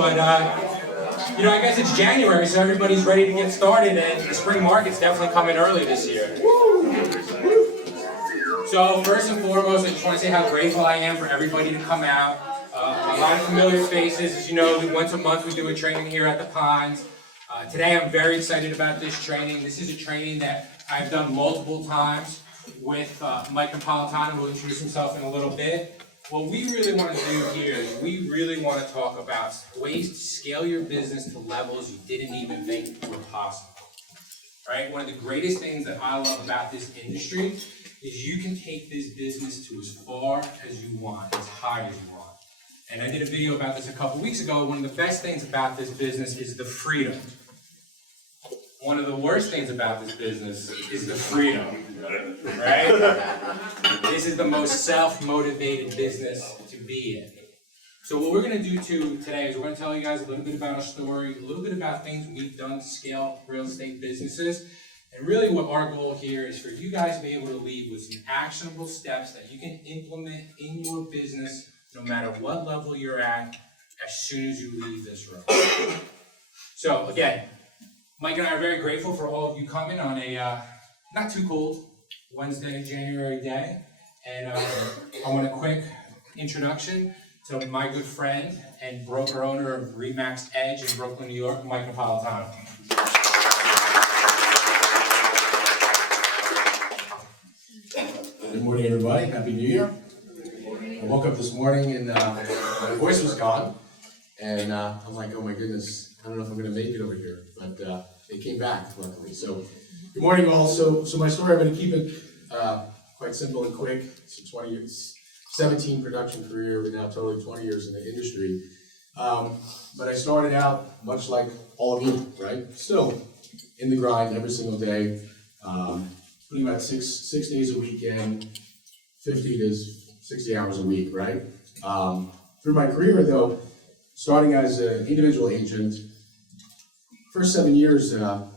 but you know, I guess it's January, so everybody's ready to get started, and the spring market's definitely coming early this year. So first and foremost, I just want to say how grateful I am for everybody to come out. A lot of familiar faces. As you know, once a month we do a training here at the Ponds. Today I'm very excited about this training. This is a training that I've done multiple times with Mike Napolitano, who will introduce himself in a little bit. What we really want to do here is we really want to talk about ways to scale your business to levels you didn't even think were possible. All right? One of the greatest things that I love about this industry is you can take this business to as far as you want, as high as you want. And I did a video about this a couple weeks ago. One of the best things about this business is the freedom. One of the worst things about this business is the freedom, right? This is the most self-motivated business to be in. So what we're going to do today is we're going to tell you guys a little bit about our story, a little bit about things we've done to scale real estate businesses, and really what our goal here is for you guys to be able to leave with some actionable steps that you can implement in your business no matter what level you're at as soon as you leave this room. So again, Mike and I are very grateful for all of you coming on a not too cold Wednesday, January day. And I want a quick introduction to my good friend and broker owner of RE/MAX Edge in Brooklyn, New York, Mike Napolitano. Good morning, everybody. Happy New Year. I woke up this morning and my voice was gone. And I'm like, oh my goodness, I don't know if I'm going to make it over here. But it came back, luckily. So, good morning, all. So my story, I'm going to keep it quite simple and quick. So 20 years, 17 production career, but now totally 20 years in the industry. But I started out much like all of you, right? Still in the grind every single day. Putting about six days a weekend, 50 to 60 hours a week, right? Through my career, though, starting as an individual agent, first 7 years, I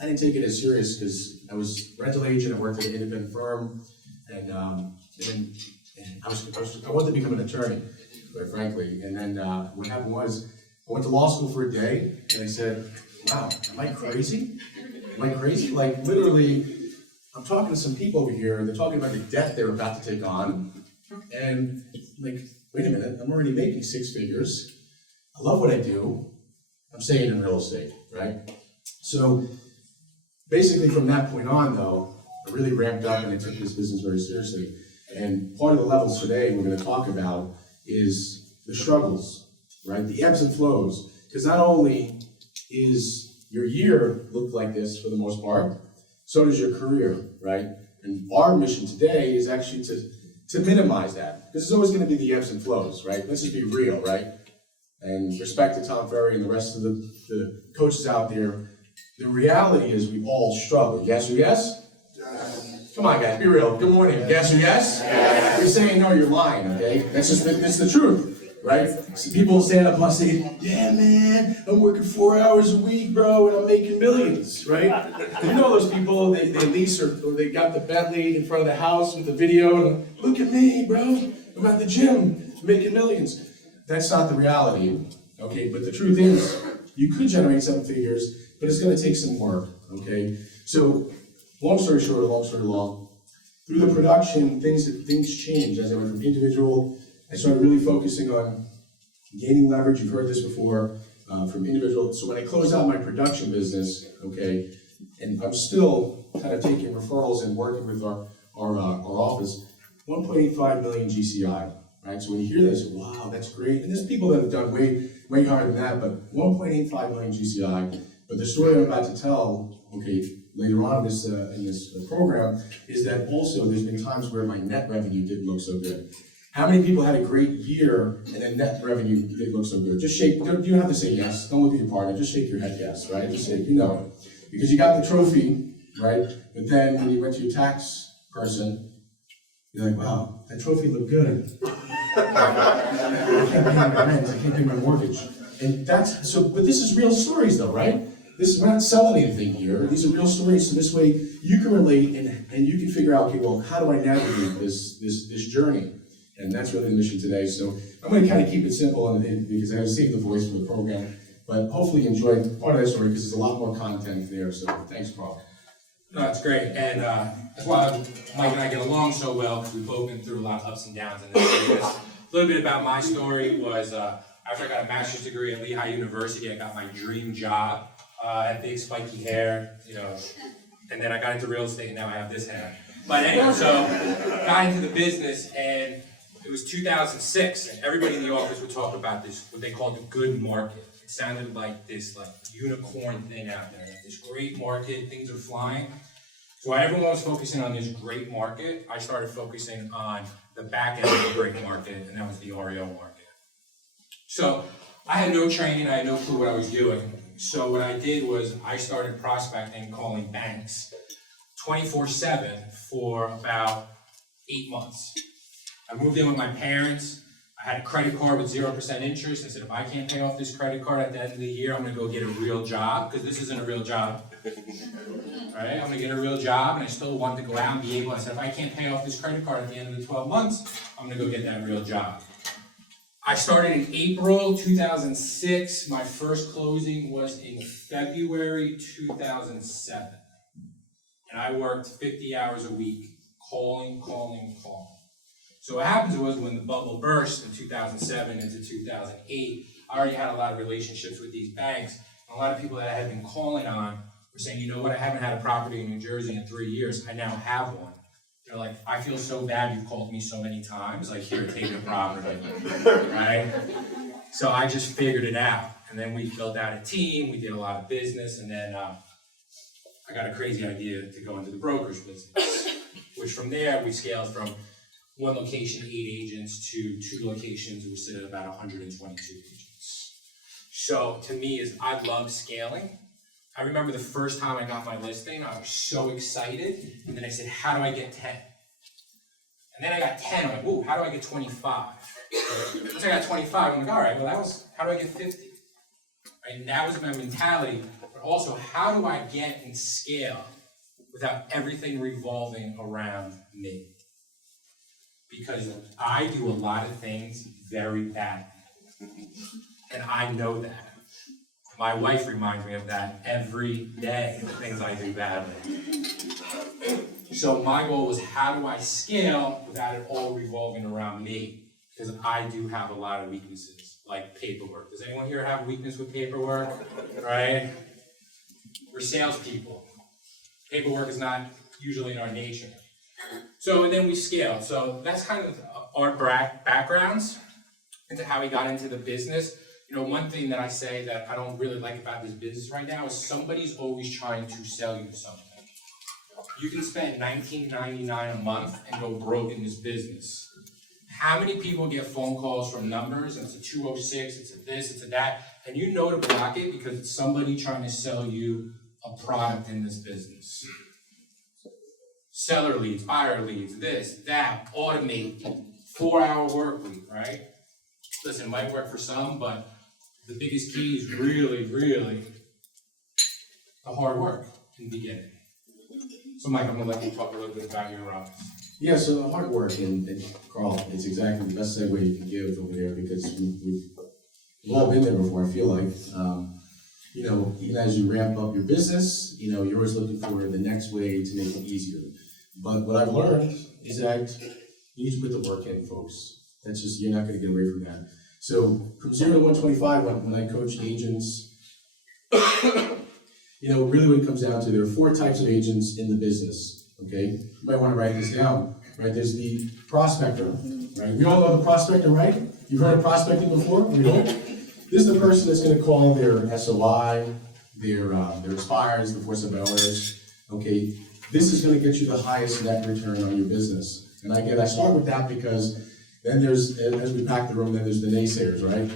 didn't take it as serious because I was a rental agent. I worked at an independent firm, and I wanted to become an attorney, quite frankly. And then what happened was, I went to law school for a day, and I said, "Wow, am I crazy? Am I crazy? Like literally, I'm talking to some people over here, and they're talking about the debt they're about to take on, and I'm like, wait a minute, I'm already making six figures. I love what I do. I'm staying in real estate, right?" So basically from that point on, though, I really ramped up and I took this business very seriously. And part of the levels today we're going to talk about is the struggles, right? The ebbs and flows. Because not only is your year look like this for the most part, so does your career, right? And our mission today is actually to minimize that. Because there's always going to be the ebbs and flows, right? Let's just be real, right? And respect to Tom Ferry and the rest of the coaches out there. The reality is we all struggle. Yes or yes? Yes. Come on, guys, be real. Good morning. Yes or yes? Yes. You're saying no, you're lying, okay? That's the truth, right? So people stand up and say, yeah, man, I'm working 4 hours a week, bro, and I'm making millions, right? You know those people, they lease or they got the Bentley in front of the house with the video, and look at me, bro, I'm at the gym making millions. That's not the reality, okay? But the truth is, you could generate 7 figures, but it's going to take some work, okay? So, long story short, long story long, through the production, things changed. As I went from individual, I started really focusing on gaining leverage. You've heard this before, from individual. So when I closed out my production business, okay, and I'm still kind of taking referrals and working with our office, 1.85 million GCI. Right, so when you hear this, wow, that's great. And there's people that have done way harder than that, but 1.85 million GCI. But the story I'm about to tell, okay, later on in this program, is that also there's been times where my net revenue didn't look so good. How many people had a great year and then net revenue didn't look so good? Just shake. You don't have to say yes. Don't look at your partner. Just shake your head yes, right? Just say you know it, because you got the trophy, right? But then when you went to your tax person, you're like, wow, that trophy looked good. I can't pay my rent, I can't pay my mortgage. And that's, so, but this is real stories though, right? We're not selling anything here. These are real stories, so this way you can relate and you can figure out, okay, well, how do I navigate this journey? And that's really the mission today. So I'm going to kind of keep it simple because I have to save the voice for the program. But hopefully you enjoyed part of that story because there's a lot more content there. So thanks, Carl. No, that's great, and that's why Mike and I get along so well, because we've both been through a lot of ups and downs in this business. A little bit about my story was, after I got a master's degree at Lehigh University, I got my dream job. I had big spiky hair, and then I got into real estate, and now I have this hair. But anyway, so got into the business, and it was 2006, and everybody in the office would talk about this, what they called the good market. It sounded like this unicorn thing out there, this great market, things are flying. So while everyone was focusing on this great market, I started focusing on the back end of the great market, and that was the REO market. So I had no training, I had no clue what I was doing. So what I did was I started prospecting, calling banks 24/7 for about 8 months. I moved in with my parents. I had a credit card with 0% interest. I said, if I can't pay off this credit card at the end of the year, I'm gonna go get a real job, because this isn't a real job. Right? I'm gonna get a real job, and I still want to go out and be able, I said, if I can't pay off this credit card at the end of the 12 months, I'm gonna go get that real job. I started in April 2006. My first closing was in February 2007. And I worked 50 hours a week, calling. So what happens was when the bubble burst in 2007 into 2008, I already had a lot of relationships with these banks. And a lot of people that I had been calling on were saying, you know what, I haven't had a property in New Jersey in 3 years. I now have one. They're like, I feel so bad you've called me so many times. Like, here, take the property, right? So I just figured it out. And then we built out a team. We did a lot of business. And then I got a crazy idea to go into the brokerage business, which from there we scaled from 1 location, 8 agents, to 2 locations. We sit at about 122 agents. So to me, I love scaling. I remember the first time I got my listing, I was so excited. And then I said, how do I get 10? And then I got 10, I'm like, whoa, how do I get 25? Once I got 25, I'm like, all right, well, how do I get 50? Right? And that was my mentality. But also, how do I get and scale without everything revolving around me? Because I do a lot of things very badly. And I know that. My wife reminds me of that every day, the things I do badly. So my goal was, how do I scale without it all revolving around me? Because I do have a lot of weaknesses, like paperwork. Does anyone here have a weakness with paperwork? Right? We're salespeople. Paperwork is not usually in our nature. So then we scale. So that's kind of our backgrounds into how we got into the business. One thing that I say that I don't really like about this business right now is somebody's always trying to sell you something. You can spend $19.99 a month and go broke in this business. How many people get phone calls from numbers, and it's a 206, it's a this, it's a that, and you know to block it because it's somebody trying to sell you a product in this business. Seller leads, buyer leads, this, that, automate, 4-hour work week, right? Listen, it might work for some, but the biggest key is really, really the hard work in the beginning. So Mike, I'm gonna let you talk a little bit about your Yeah, so the hard work, and Carl, it's exactly the best segue you can give over there, because we've all been there before, I feel like. Even as you ramp up your business, you're always looking for the next way to make it easier. But what I've learned is that you need to put the work in, folks. That's just, you're not gonna get away from that. So from 0 to 125, when I coach agents, really what it comes down to, there are 4 types of agents in the business, okay? You might want to write this down, right? There's the prospector, right? We all know the prospector, right? You've heard of prospecting before? We don't? This is the person that's going to call their SOI, their expires, the force of owners, okay? This is going to get you the highest net return on your business. And I start with that because then there's, as we pack the room, then there's the naysayers, right?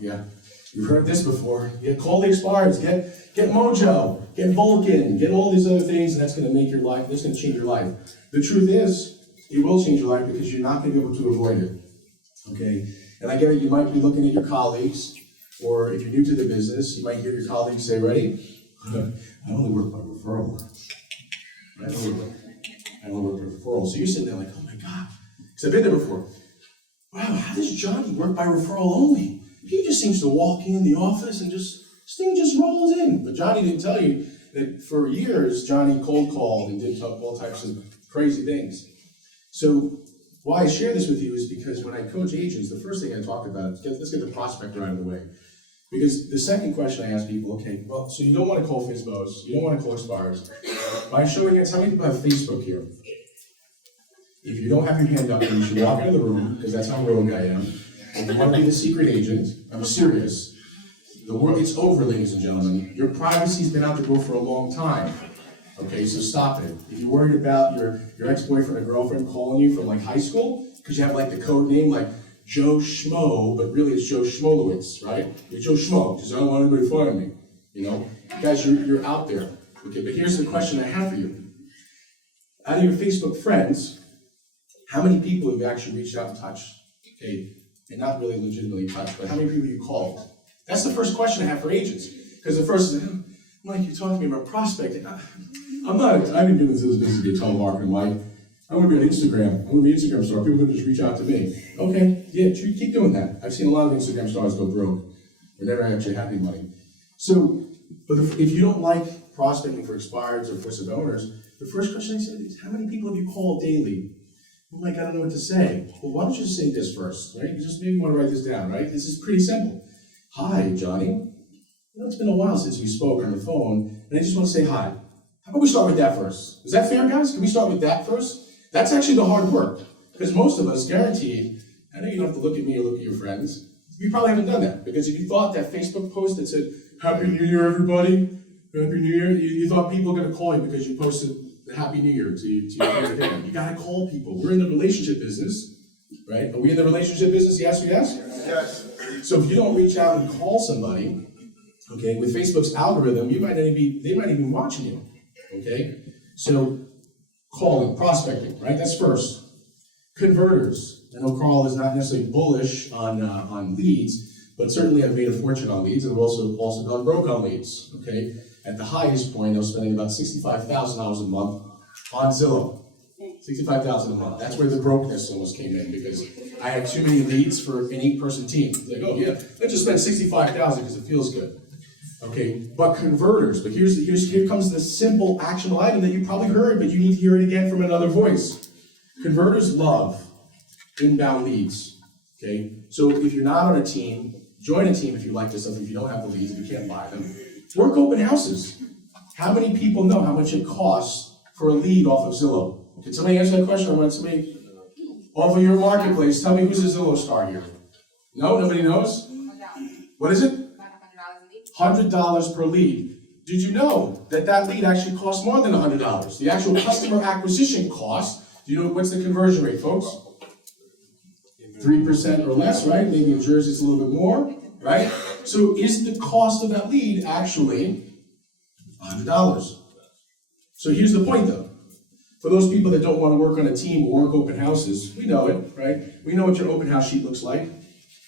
Yeah, you've heard this before. Call the expires, get Mojo, get Vulcan, get all these other things, and that's going to make your life, that's going to change your life. The truth is, it will change your life because you're not going to be able to avoid it, okay? And I get it, you might be looking at your colleagues, or if you're new to the business, you might hear your colleagues say, ready? I only work by referral. I only work by referral. So you're sitting there like, oh my God, Because I've been there before. Wow, how does Johnny work by referral only? He just seems to walk in the office and this thing just rolls in. But Johnny didn't tell you that for years, Johnny cold called and did all types of crazy things. So why I share this with you is because when I coach agents, the first thing I talk about is let's get the prospect right out of the way. Because the second question I ask people, okay, well, so you don't want to call FISBOs, you don't want to call expires. By showing hands, how many people have Facebook here? If you don't have your hand up, then you should walk out of the room, because that's how rogue I am. If you want to be the secret agent, I'm serious. The world, it's over, ladies and gentlemen. Your privacy's been out the door for a long time. Okay, so stop it. If you're worried about your ex-boyfriend or girlfriend calling you from like high school, because you have like the code name like Joe Schmo, but really it's Joe Schmolowitz, right? You're Joe Schmo, because I don't want anybody following me. You know? Guys, you're out there. Okay, but here's the question I have for you. Out of your Facebook friends, how many people have you actually reached out and touched? Okay, and not really legitimately touched, but how many people you called? That's the first question I have for agents. Because the first is, Mike, you're talking to me about prospecting. I've been doing this business to be a telemarketer, Mike. I'm gonna be on Instagram. I'm gonna be an Instagram star. People are gonna just reach out to me. Okay, yeah, keep doing that. I've seen a lot of Instagram stars go broke. They never actually have any money. So, but if you don't like prospecting for expireds or for sub owners, the first question I said is, how many people have you called daily? I'm like, I don't know what to say. Well, why don't you just say this first, right? You just maybe want to write this down, right? This is pretty simple. Hi, Johnny. You know, it's been a while since we spoke on the phone, and I just want to say hi. How about we start with that first? Is that fair, guys? Can we start with that first? That's actually the hard work, because most of us, guaranteed, I know you don't have to look at me or look at your friends. You probably haven't done that, because if you thought that Facebook post that said, Happy New Year, everybody, Happy New Year, you thought people were going to call you because you posted the Happy New Year to your thing. You got to call people. We're in the relationship business, right? Are we in the relationship business? Yes or yes? Yes. So if you don't reach out and call somebody, okay, with Facebook's algorithm, they might even be watching you, okay? So calling, prospecting, right? That's first. Converters. I know Carl is not necessarily bullish on leads, but certainly I've made a fortune on leads, and I've also gone broke on leads, okay? At the highest point, I was spending about $65,000 a month on Zillow. $65,000 a month. That's where the brokenness almost came in, because I had too many leads for an 8-person team. It's like, oh yeah, let's just spend $65,000 because it feels good. Okay, but converters. But here comes the simple actionable item that you probably heard, but you need to hear it again from another voice. Converters love inbound leads. Okay, so if you're not on a team, join a team if you like this stuff. If you don't have the leads, if you can't buy them, work open houses. How many people know how much it costs for a lead off of Zillow? Can somebody answer that question? I want somebody off of your marketplace. Tell me who's a Zillow star here. No, nobody knows. What is it? $100 per lead. Did you know that lead actually costs more than $100? The actual customer acquisition cost. Do you know what's the conversion rate, folks? 3% or less, right? Maybe in Jersey it's a little bit more, right? So is the cost of that lead actually $100? So here's the point though. For those people that don't want to work on a team or work open houses, we know it, right? We know what your open house sheet looks like.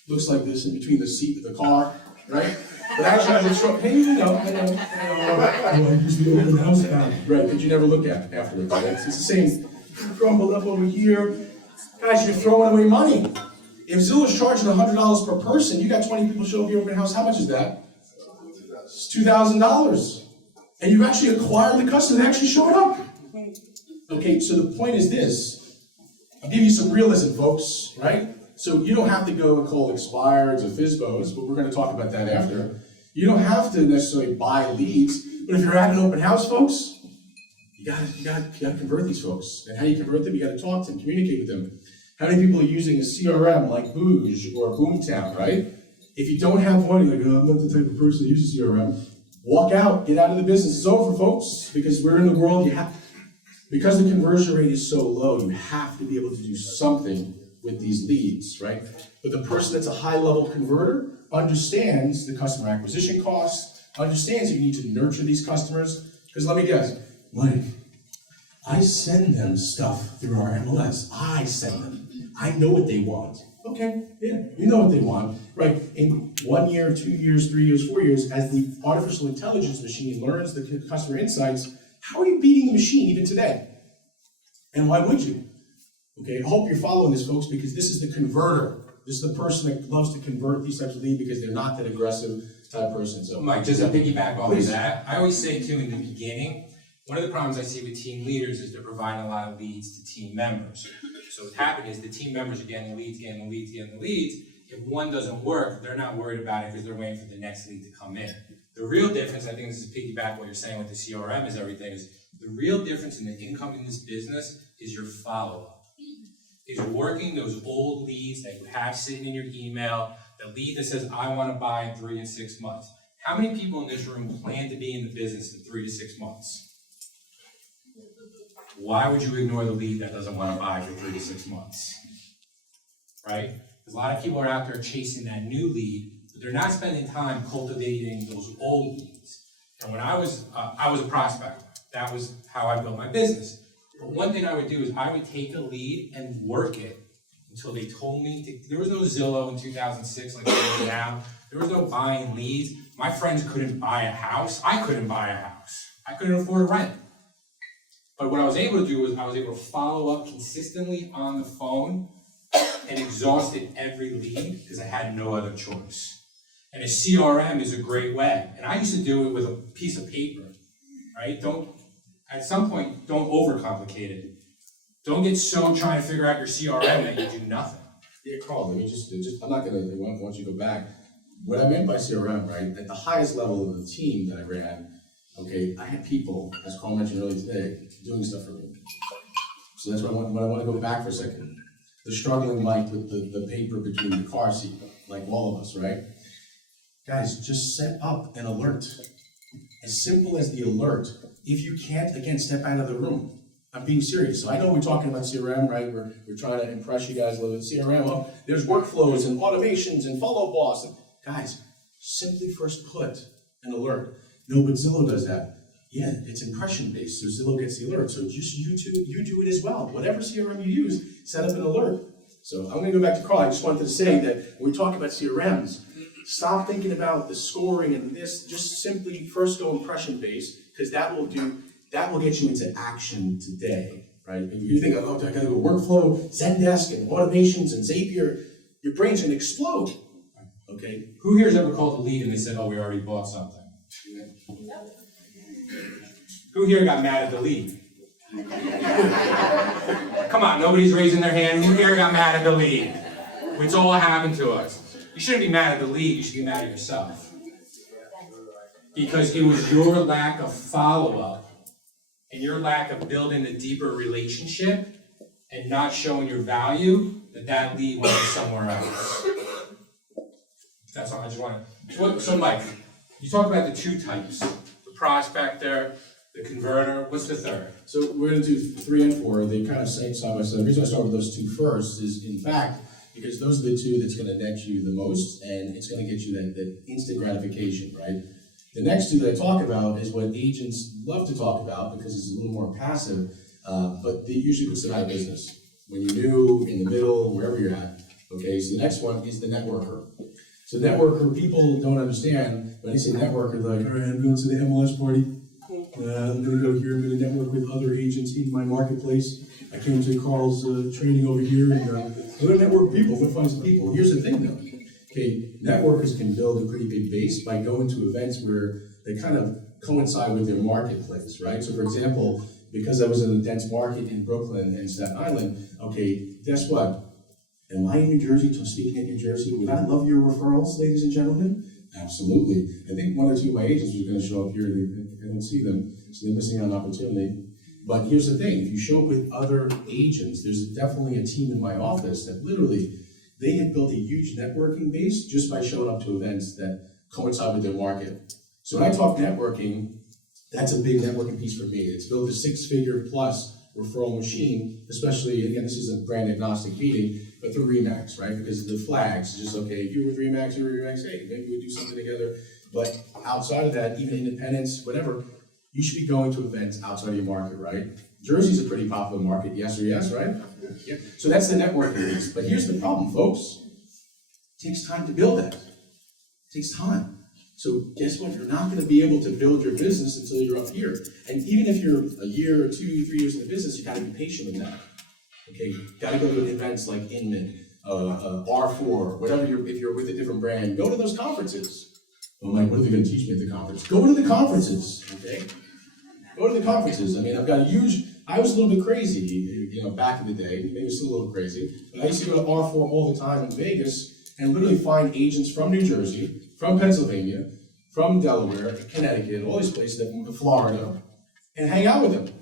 Looks like this in between the seat of the car, right? But actually, hey, I know. I use the open house app. Right, but you never look at afterwards, right? It's the same, crumbled up over here. Guys, you're throwing away money. If Zillow's charging $100 per person, you got 20 people show up at your open house, how much is that? It's $2,000. And you've actually acquired the customer that actually showed up. Okay, so the point is this. I'll give you some realism, folks, right? So you don't have to go and call expireds or FISBOs, but we're going to talk about that after. You don't have to necessarily buy leads, but if you're at an open house, folks, you gotta convert these folks. And how do you convert them? You gotta talk to them, communicate with them. How many people are using a CRM like Booge or Boomtown, right? If you don't have one, you're like, oh, I'm not the type of person that uses CRM. Walk out, get out of the business. It's over, folks, because we're in the world, because the conversion rate is so low, you have to be able to do something with these leads, right? But the person that's a high-level converter understands the customer acquisition costs, understands you need to nurture these customers. Because let me guess, Mike, I send them stuff through our MLS. I send them. I know what they want. Okay, yeah, you know what they want, right? In 1 year, 2 years, 3 years, 4 years, as the artificial intelligence machine learns the customer insights, how are you beating the machine even today? And why would you? Okay, I hope you're following this, folks, because this is the converter. This is the person that loves to convert these types of leads because they're not that aggressive type person. So, Mike, just to piggyback off of Please. that, I always say too in the beginning, one of the problems I see with team leaders is they're providing a lot of leads to team members. So what's happening is the team members are getting the leads, getting the leads, getting the leads. If one doesn't work, they're not worried about it because they're waiting for the next lead to come in. The real difference, I think this is piggyback what you're saying with the CRM is everything, is the real difference in the income in this business is your follow-up. Is working those old leads that you have sitting in your email, the lead that says, I want to buy in 3 to 6 months. How many people in this room plan to be in the business in 3 to 6 months? Why would you ignore the lead that doesn't want to buy for 3 to 6 months? Right? Because a lot of people are out there chasing that new lead, but they're not spending time cultivating those old leads. And when I was a prospector, that was how I built my business. But one thing I would do is I would take a lead and work it until they told me there was no Zillow in 2006 like there is now. There was no buying leads. My friends couldn't buy a house. I couldn't buy a house. I couldn't afford rent. But what I was able to do was I was able to follow up consistently on the phone and exhausted every lead because I had no other choice. And a CRM is a great way. And I used to do it with a piece of paper, right? At some point, don't overcomplicate it. Don't get so trying to figure out your CRM that you do nothing. Yeah, Carl, let me just I'm not gonna, once you go back, what I meant by CRM, right, at the highest level of the team that I ran, okay, I had people, as Carl mentioned earlier today, doing stuff for me. So that's what I want to go back for a second. The struggling like with the paper between the car seat, like all of us, right? Guys, just set up an alert. As simple as the alert. If you can't, again, step out of the room. I'm being serious. So I know we're talking about CRM, right? We're trying to impress you guys a little bit. CRM, well, there's workflows and automations and follow boss. And guys, simply first put an alert. No, but Zillow does that. Yeah, it's impression based, so Zillow gets the alert. So just you do it as well. Whatever CRM you use, set up an alert. So I'm gonna go back to Carl. I just wanted to say that when we talk about CRMs, stop thinking about the scoring and this, just simply first go impression based, because that will get you into action today, right? If you think, oh, I gotta go workflow, Zendesk and automations and Zapier, your brain's gonna explode, okay? Who here has ever called a lead and they said, oh, we already bought something? Who here got mad at the lead? Come on, nobody's raising their hand. Who here got mad at the lead? It's all happened to us. You shouldn't be mad at the lead, you should be mad at yourself. Because it was your lack of follow-up and your lack of building a deeper relationship and not showing your value that lead went somewhere else. That's all I just want to. So Mike, you talked about the two types, the prospector, the converter. What's the third? So we're gonna do 3 and 4. They kind of same side by side. The reason I start with those two first is, in fact, because those are the two that's gonna net you the most, and it's gonna get you that instant gratification, right? The next two that I talk about is what agents love to talk about because it's a little more passive, but they usually puts them out of business. When you're new, in the middle, wherever you're at. Okay, so the next one is the networker. So networker, people don't understand, when they say networker, they're like, all right, I'm going to the MLS party. I'm gonna go here, I'm gonna network with other agents in my marketplace. I came to Carl's training over here, and I'm gonna network people, I'm gonna find some people. Here's the thing though, okay, networkers can build a pretty big base by going to events where they kind of coincide with their marketplace, right? So for example, because I was in a dense market in Brooklyn and Staten Island, okay, guess what? Am I in New Jersey, speaking in New Jersey? Would I love your referrals, ladies and gentlemen? Absolutely. I think 1 or 2 of my agents are going to show up here. I don't see them, so they're missing out on an opportunity. But here's the thing: if you show up with other agents, there's definitely a team in my office that literally they have built a huge networking base just by showing up to events that coincide with their market. So when I talk networking, that's a big networking piece for me. It's built a 6-figure plus referral machine, especially, again, this is a brand agnostic meeting, but through RE/MAX, right? Because the flags, just okay, if you're with RE/MAX, you're with RE/MAX, hey, maybe we do something together. But outside of that, even independents, whatever, you should be going to events outside of your market, right? Jersey's a pretty popular market, yes or yes, right? Yeah. So that's the networking piece. But here's the problem, folks. It takes time to build that. It takes time. So guess what? You're not going to be able to build your business until you're up here. And even if you're a year or 2, 3 years in the business, you got to be patient with that. Okay, gotta go to events like Inman, R4, whatever if you're with a different brand, go to those conferences. I'm like, what are they gonna teach me at the conference? Go to the conferences, okay? Go to the conferences. I mean, I've got a huge, I was a little bit crazy, back in the day, maybe still a little crazy, but I used to go to R4 all the time in Vegas and literally find agents from New Jersey, from Pennsylvania, from Delaware, Connecticut, all these places, Florida, and hang out with them.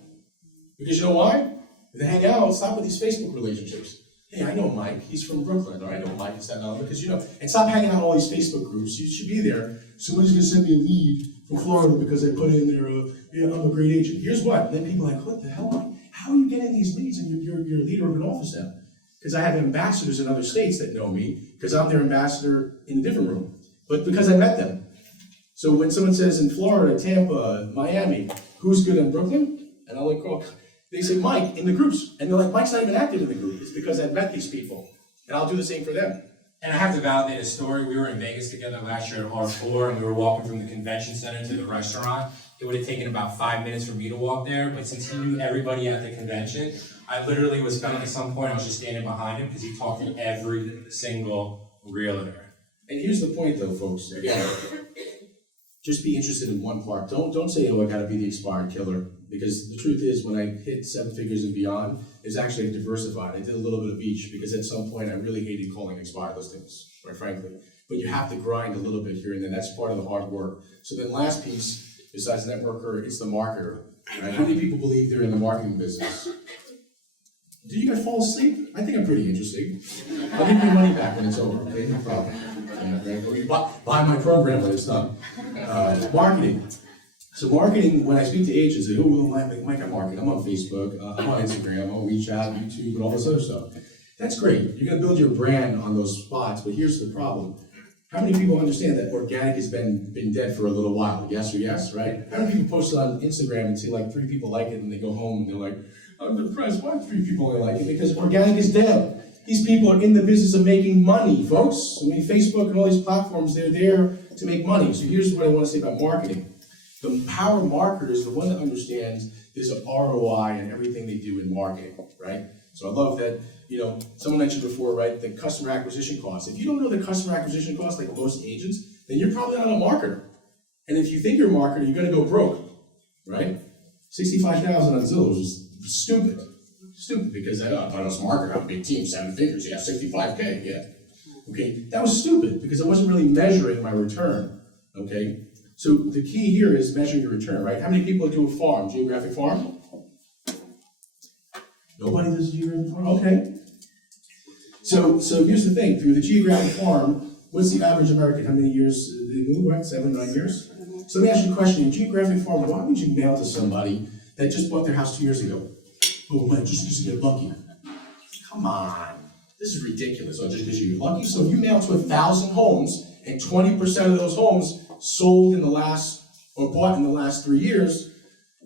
Because you know why? If they hang out, stop with these Facebook relationships. Hey, I know Mike, he's from Brooklyn, or I know Mike, it's that number, because and stop hanging out in all these Facebook groups. You should be there. Somebody's gonna send me a lead from Florida because they put in their, I'm a great agent. Here's what, and then people are like, what the hell, Mike? How are you getting these leads and you're a leader of an office now? Because I have ambassadors in other states that know me, because I'm their ambassador in a different room, but because I met them. So when someone says in Florida, Tampa, Miami, who's good in Brooklyn? And I'll call, they say Mike in the groups. And they're like, Mike's not even active in the group. It's because I've met these people. And I'll do the same for them. And I have to validate a story. We were in Vegas together last year at R4, and we were walking from the convention center to the restaurant. It would have taken about 5 minutes for me to walk there, but since he knew everybody at the convention, I literally was filming at some point. I was just standing behind him because he talked to every single realtor. And here's the point though, folks. Again, just be interested in one part. Don't say, oh, I gotta be the expired killer. Because the truth is, when I hit 7 figures and beyond, it's actually diversified. I did a little bit of each because at some point I really hated calling expired listings, quite frankly. But you have to grind a little bit here and then. That's part of the hard work. So then last piece, besides networker, it's the marketer. Right? How many people believe they're in the marketing business? Did you guys fall asleep? I think I'm pretty interesting. I'll give you your money back when it's over, okay? No problem. Right? Or you buy my program when it's done. Marketing. So marketing, when I speak to agents, they go, oh, Mike, I market. I'm on Facebook, I'm on Instagram, I'm on WeChat, YouTube, and all this other stuff. That's great. You're gonna build your brand on those spots, but here's the problem. How many people understand that organic has been dead for a little while? Yes or yes, right? How many people post it on Instagram and see like 3 people like it and they go home and they're like, I'm depressed, why 3 people only like it? Because organic is dead. These people are in the business of making money, folks. I mean, Facebook and all these platforms, they're there to make money. So here's what I wanna say about marketing. The power marketer is the one that understands there's an ROI in everything they do in marketing, right? So I love that, someone mentioned before, right, the customer acquisition cost. If you don't know the customer acquisition cost, like most agents, then you're probably not a marketer. And if you think you're a marketer, you're gonna go broke, right? 65,000 on Zillow is stupid. Stupid, because I was a marketer, I'm a big team, 7 figures, yeah, 65K, yeah. Okay, that was stupid, because I wasn't really measuring my return, okay? So the key here is measuring your return, right? How many people do a farm, geographic farm? Nobody does a geographic farm? Okay. So here's the thing, through the geographic farm, what's the average American? How many years do they move, right? 7, 9 years? So let me ask you a question. In geographic farm, why would you mail to somebody that just bought their house 2 years ago? Oh, man, just to get lucky. Come on. This is ridiculous. Oh, just because you get lucky? So if you mail to 1,000 homes, and 20% of those homes sold in the last, or bought in the last 3 years,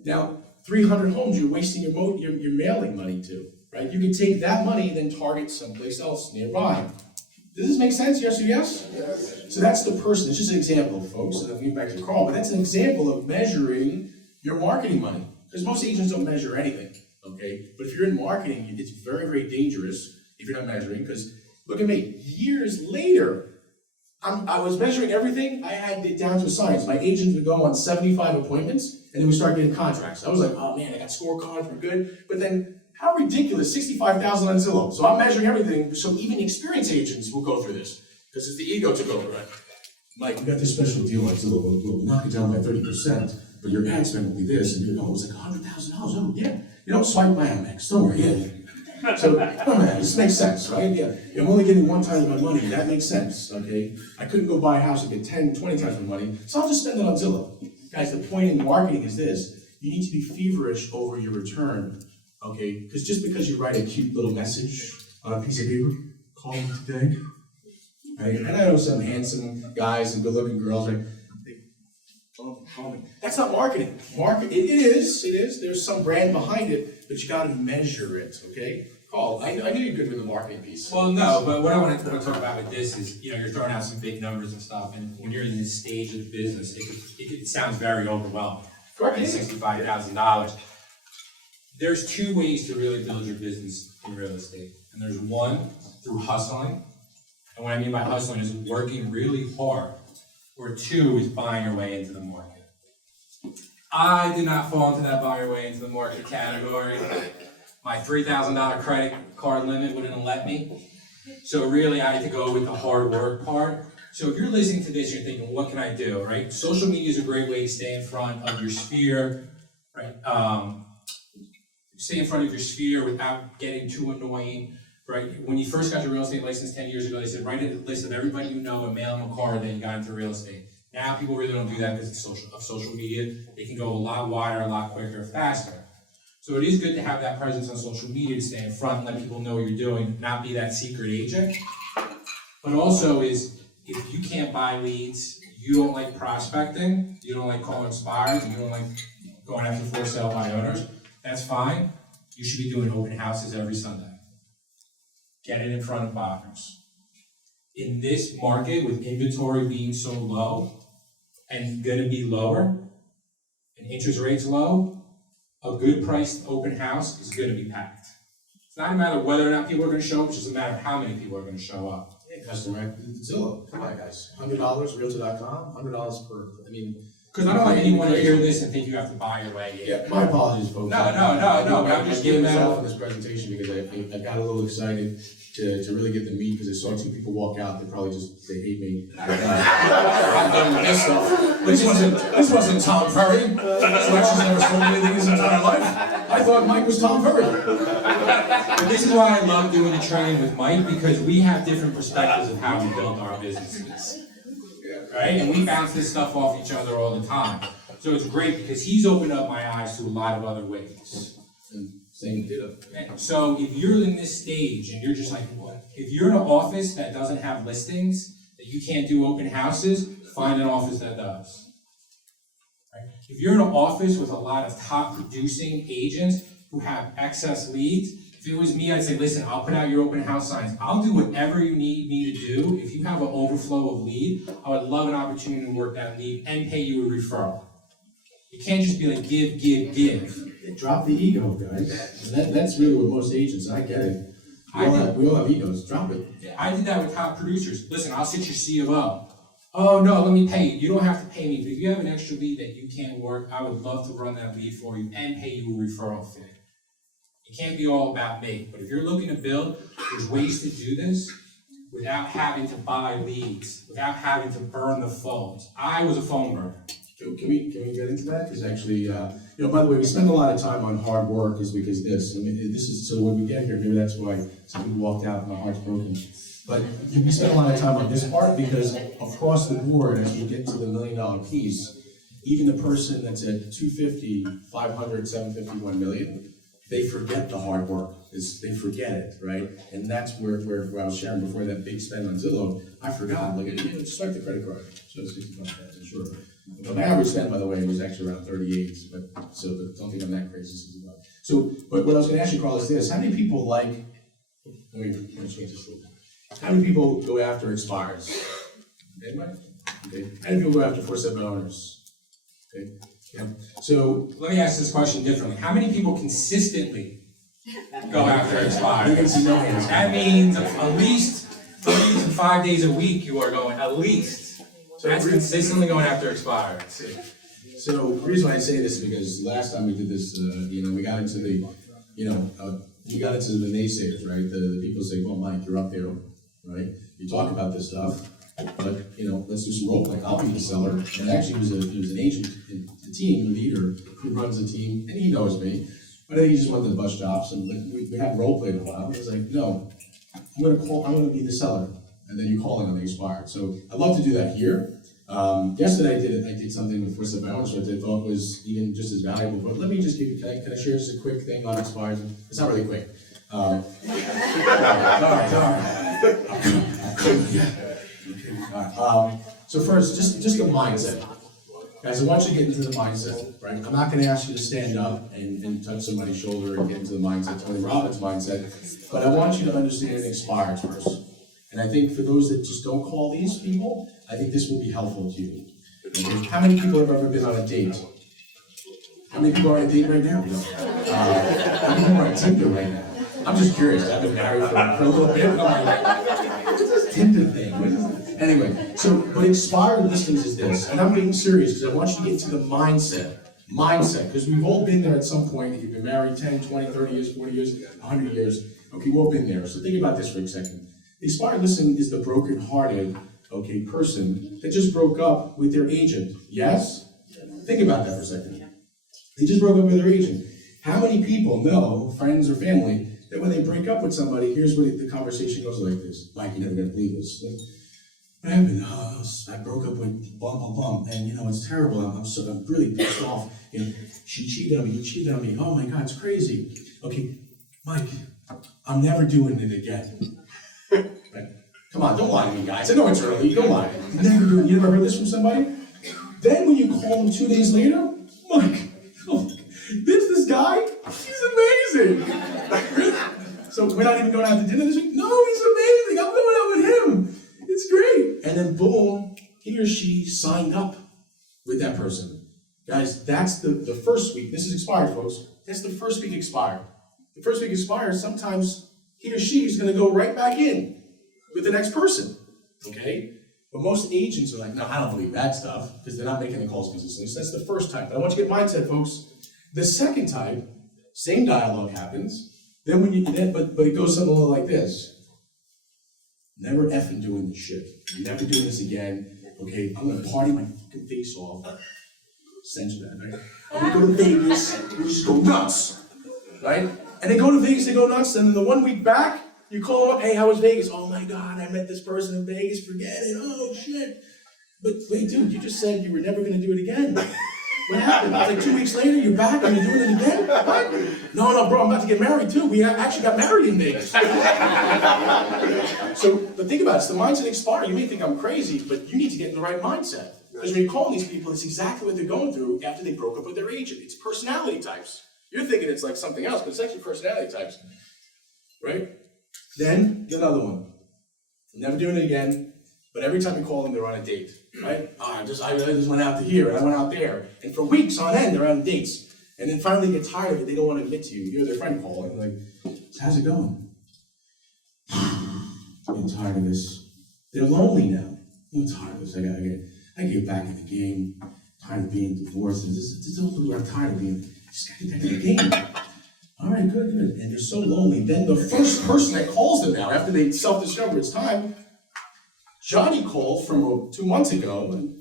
now 300 homes you're wasting your mailing money to, right? You can take that money and then target someplace else nearby. Does this make sense, yes or yes? Yes. So that's the person, it's just an example, folks, and I'll get back to Carl, but that's an example of measuring your marketing money. Because most agents don't measure anything, okay? But if you're in marketing, it's very, very dangerous if you're not measuring, because look at me, years later, I was measuring everything. I had it down to a science. My agents would go on 75 appointments, and then we start getting contracts. I was like, oh man, I got scorecards, we're good. But then, how ridiculous, 65,000 on Zillow. So I'm measuring everything, so even experienced agents will go through this, because it's the ego took over, right? Mike, we got this special deal on Zillow, we'll knock it down by 30%, but your ad spend will be this, and you go, it's like $100,000, oh yeah. Swipe my Amex, don't worry, yeah. So, oh man, this makes sense, right? Yeah, I'm only getting 1 time my money, that makes sense, okay? I couldn't go buy a house and get 10, 20 times my money, so I'll just spend it on Zillow. Guys, the point in marketing is this, you need to be feverish over your return, okay? Because just because you write a cute little message on a piece of paper, call me today, right? And I know some handsome guys and good-looking girls, right? Call me. That's not marketing. It is. There's some brand behind it, but you got to measure it, okay? Carl, I knew you're good with the marketing piece. Well, no, but what I want to talk about with this is, you're throwing out some big numbers and stuff, and when you're in this stage of business, it sounds very overwhelming. Correct. $65,000. There's two ways to really build your business in real estate. And there's one through hustling. And what I mean by hustling is working really hard. Or two is buying your way into the market. I did not fall into that buy your way into the market category. My $3,000 credit card limit wouldn't let me. So really I had to go with the hard work part. So if you're listening to this, you're thinking, what can I do, right? Social media is a great way to stay in front of your sphere, right? Stay in front of your sphere without getting too annoying, right? When you first got your real estate license 10 years ago, they said, write a list of everybody you know and mail them a card that you got into real estate. Now people really don't do that because of social media. They can go a lot wider, a lot quicker, faster. So it is good to have that presence on social media to stay in front, let people know what you're doing, not be that secret agent. But also is, if you can't buy leads, you don't like prospecting, you don't like calling expireds, you don't like going after for sale by owners, that's fine. You should be doing open houses every Sunday. Get it in front of buyers. In this market, with inventory being so low and gonna be lower, and interest rates low, a good priced open house is gonna be packed. It's not a matter of whether or not people are gonna show up, it's just a matter of how many people are gonna show up. Hey, customer, Zillow, come on, guys, $100, Realtor.com, $100 per, I mean. Because I don't want anyone to hear this and think you have to buy your way in. Yeah, my apologies, folks. No, but I'm just giving that myself in this presentation because I got a little excited to really get the meat, because I saw two people walk out, they hate me. I'm done with this stuff. This wasn't Tom Ferry. Selection's never sold me anything his entire life. I thought Mike was Tom Ferry. But this is why I love doing the training with Mike, because we have different perspectives of how we built our businesses. Right? And we bounce this stuff off each other all the time. So it's great because he's opened up my eyes to a lot of other ways. And same ditto. So if you're in this stage and you're just like, what? If you're in an office that doesn't have listings, that you can't do open houses, find an office that does. Right? If you're in an office with a lot of top producing agents who have excess leads, if it was me, I'd say, listen, I'll put out your open house signs. I'll do whatever you need me to do. If you have an overflow of lead, I would love an opportunity to work that lead and pay you a referral. You can't just be like, give. Drop the ego, guys. That's really what most agents, I get it. We all have egos, drop it. I did that with top producers. Listen, I'll sit your C of O. Oh no, let me pay you. You don't have to pay me, but if you have an extra lead that you can't work, I would love to run that lead for you and pay you a referral fee. It can't be all about me, but if you're looking to build, there's ways to do this without having to buy leads, without having to burn the phones. I was a phone burner. Can we get into that? Because actually, by the way, we spend a lot of time on hard work is because this. I mean, this is, so when we get here, maybe that's why some people walked out and my heart's broken. But we spend a lot of time on this part because across the board, as we get to the $1 million piece, even the person that's at 250, 500, 750, 1 million, they forget the hard work. They forget it, right? And that's where I was sharing before that big spend on Zillow. I forgot, just like the credit card, so it's 65,000, sure. But my average spend, by the way, was actually around 38, but don't think I'm that crazy. So, but what I was going to ask you, Carl, is this: how many people let me change this rule. How many people go after expires? Anybody? Okay. How many people go after 4-7 owners? Okay. Yeah. So let me ask this question differently. How many people consistently go after expires? That means at least 3 to 5 days a week you are going, at least. So that's consistently going after expires. So the reason why I say this is because last time we did this, we got into the, naysayers, right? The people say, well, Mike, you're up there, right? You talk about this stuff, but let's do some role play. I'll be the seller. And actually, he was an agent, the team leader who runs the team, and he knows me. But I think he just wanted to bust chops, and we had role played a while. I was like, no, I'm gonna be the seller. And then you're calling on the expired. So I'd love to do that here. Yesterday I did something with 4-7 owners, which I thought was even just as valuable. But let me just give you, can I share just a quick thing on expires? It's not really quick. Sorry. So first, just a mindset. Guys, I want you to get into the mindset, right? I'm not gonna ask you to stand up and touch somebody's shoulder and get into the mindset, Tony Robbins' mindset, but I want you to understand expires first. And I think for those that just don't call these people, I think this will be helpful to you. Okay. How many people have ever been on a date? How many people are on a date right now? How many people are on Tinder right now? I'm just curious. I've been married for a little bit. I'm like, what's this Tinder thing? What is this? Anyway, so, but expired listings is this, and I'm being serious because I want you to get into the mindset, because we've all been there at some point. You've been married 10, 20, 30 years, 40 years, 100 years. Okay, we've all been there. So think about this for a second. The expired listing is the broken-hearted, okay, person that just broke up with their agent. Yes? Think about that for a second. They just broke up with their agent. How many people know, friends or family, that when they break up with somebody, here's what the conversation goes like this. Mike, you're never gonna believe this. What happened? I broke up with blah, blah, blah, and it's terrible. I'm really pissed off. She cheated on me, he cheated on me. Oh my God, it's crazy. Okay, Mike, I'm never doing it again. Right? Come on, don't lie to me, guys. I know it's early, don't lie. You never heard this from somebody? Then when you call them 2 days later, Mike, this guy, he's amazing. So we're not even going out to dinner this week? No, he's amazing. I'm going out with him. It's great. And then boom, he or she signed up with that person. Guys, that's the first week. This is expired, folks. That's the first week expired. The first week expired, sometimes he or she is going to go right back in with the next person. Okay? But most agents are like, no, I don't believe that stuff, because they're not making the calls consistently. So that's the first type. But I want you to get mindset, folks. The second type, same dialogue happens. Then but it goes something like this. Never effing doing this shit. You're never doing this again. Okay, I'm gonna party my fucking face off. Censor that, right? I'm gonna go to Vegas, we just go nuts. Right? And they go to Vegas, they go nuts, and then the 1 week back, you call them up, hey, how was Vegas? Oh my God, I met this person in Vegas, forget it, oh shit. But wait, dude, you just said you were never gonna do it again. What happened? It's like 2 weeks later, you're back and you're doing it again? What? No, bro, I'm about to get married too. We actually got married in Vegas. So, but think about it, it's the mindset expired. You may think I'm crazy, but you need to get in the right mindset. Because when you're calling these people, it's exactly what they're going through after they broke up with their agent. It's personality types. You're thinking it's like something else, but it's actually personality types. Right? Then, another one. Never doing it again, but every time you call them, they're on a date. Right? I just went out to here, and I went out there. And for weeks on end, they're on dates. And then finally they get tired of it, they don't want to admit to you. You're their friend calling, like, how's it going? I'm tired of this. They're lonely now. I'm tired of this. I gotta get back in the game. I'm tired of being divorced. I'm tired of being, just gotta get back in the game. All right, good. And they're so lonely. Then the first person that calls them now, after they self-discover it's time, Johnny called from 2 months ago, and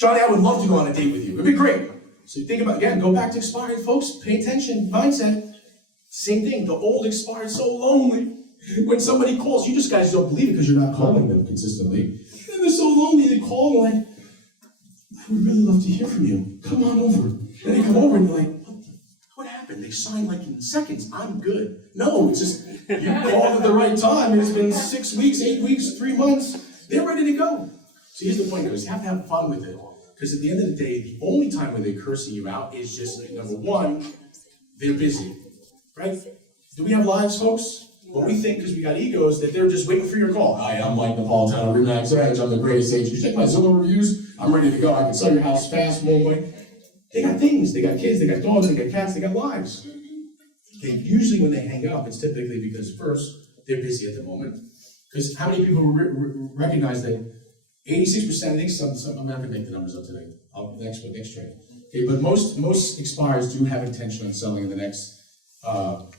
Johnny, I would love to go on a date with you. It'd be great. So think about, again, go back to expired, folks. Pay attention, mindset. Same thing, the old expired, so lonely. When somebody calls, you just guys don't believe it because you're not calling them consistently. And they're so lonely, they call like, I would really love to hear from you. Come on over. And they come over and you're like, what happened? They signed like in seconds. I'm good. No, it's just, you called at the right time. And it's been 6 weeks, 8 weeks, 3 months. They're ready to go. So here's the point, guys. You have to have fun with it. Because at the end of the day, the only time when they're cursing you out is just, number one, they're busy. Right? Do we have lives, folks? Well, we think, because we got egos, that they're just waiting for your call. Hi, I'm Mike Napolitano, Remax Edge. I'm the greatest agent. You check my Zillow reviews? I'm ready to go. I can sell your house fast, more money. They got things. They got kids. They got dogs. They got cats. They got lives. Okay, usually when they hang up, it's typically because, first, they're busy at the moment. Because how many people recognize that 86%, I think I'm not going to make the numbers up today. Next train. Okay, but most expireds do have intention on selling in the next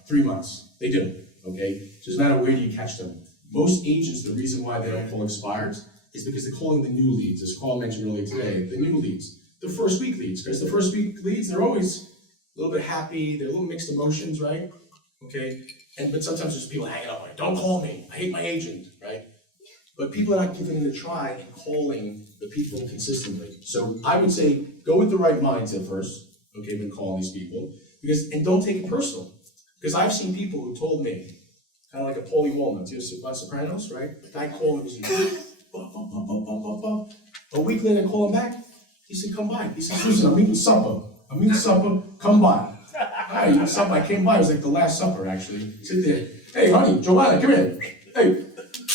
3 months. They do. Okay, so it doesn't matter where you catch them. Most agents, the reason why they don't call expireds is because they're calling the new leads. As Carl mentioned earlier today, the new leads, the first week leads. Because the first week leads, they're always a little bit happy. They're a little mixed emotions, right? Okay, but sometimes there's people hanging up like, don't call me. I hate my agent, right? But people are not giving it a try and calling the people consistently. So I would say go with the right mindset first, okay, when calling these people, and don't take it personal. Because I've seen people who told me, kind of like a Paulie Walnut, you know, Sopranos, right? The guy called him, he's like, a week later I call him back, he said, come by. He said, listen, I'm eating supper, come by. I eating supper, I came by, it was like the Last Supper actually. Sit there, hey honey, Joanna, come here. Hey,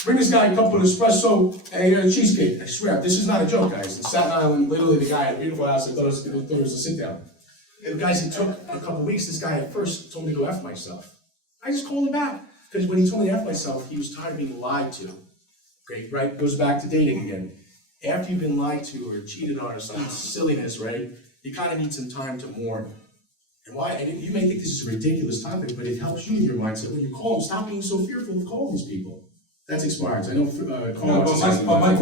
bring this guy a cup of espresso and a cheesecake. I swear, this is not a joke, guys. In Staten Island, literally the guy had a beautiful house, I thought it was a sit down. Guys, it took a couple weeks. This guy at first told me to go F myself. I just called him back, because when he told me to F myself, he was tired of being lied to. Great, right? Goes back to dating again. After you've been lied to or cheated on or some silliness, right? You kind of need some time to mourn. And why? And you may think this is a ridiculous topic, but it helps you with your mindset. When you call them, stop being so fearful of calling these people. That's expired. I know. No, but Mike,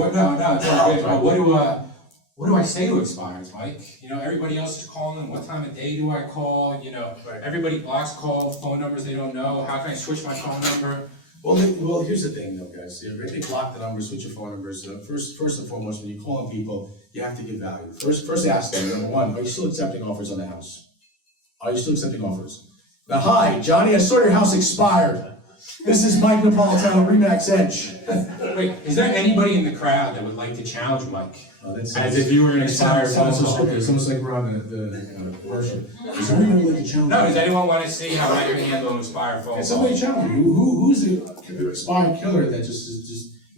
what do I say to expires, Mike? You know, everybody else is calling. What time of day do I call? You know, everybody blocks call, phone numbers they don't know. How can I switch my phone number? Well, here's the thing, though, guys. If they block the numbers, switch your phone numbers. First and foremost, when you call on people, you have to give value. First ask them, number one, are you still accepting offers on the house? Are you still accepting offers? Now, hi, Johnny, I saw your house expired. This is Mike Napolitano, Remax Edge. Wait, is there anybody in the crowd that would like to challenge Mike? As if you were an expired phone call. It's almost like we're on the commercial. Is there anyone who like to challenge? No, does anyone want to see how I can handle an expired phone call? Somebody challenge you. Who's the expired killer that just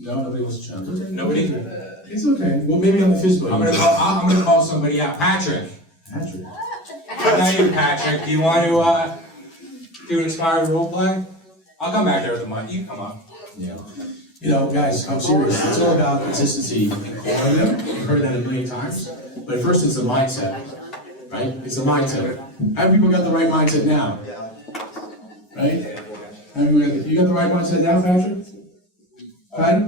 no, nobody wants to challenge? Nobody? It's okay. Well, maybe on the FISBO. I'm gonna call somebody out. Patrick. Patrick. Not you, Patrick. Do you want to do an expired role play? I'll come back there with the mic. You come on. Yeah. You know, guys, I'm serious. It's all about consistency and calling them. You've heard that a million times. But first, it's a mindset, right? It's a mindset. How many people got the right mindset now? Right? You got the right mindset now, Patrick? Right?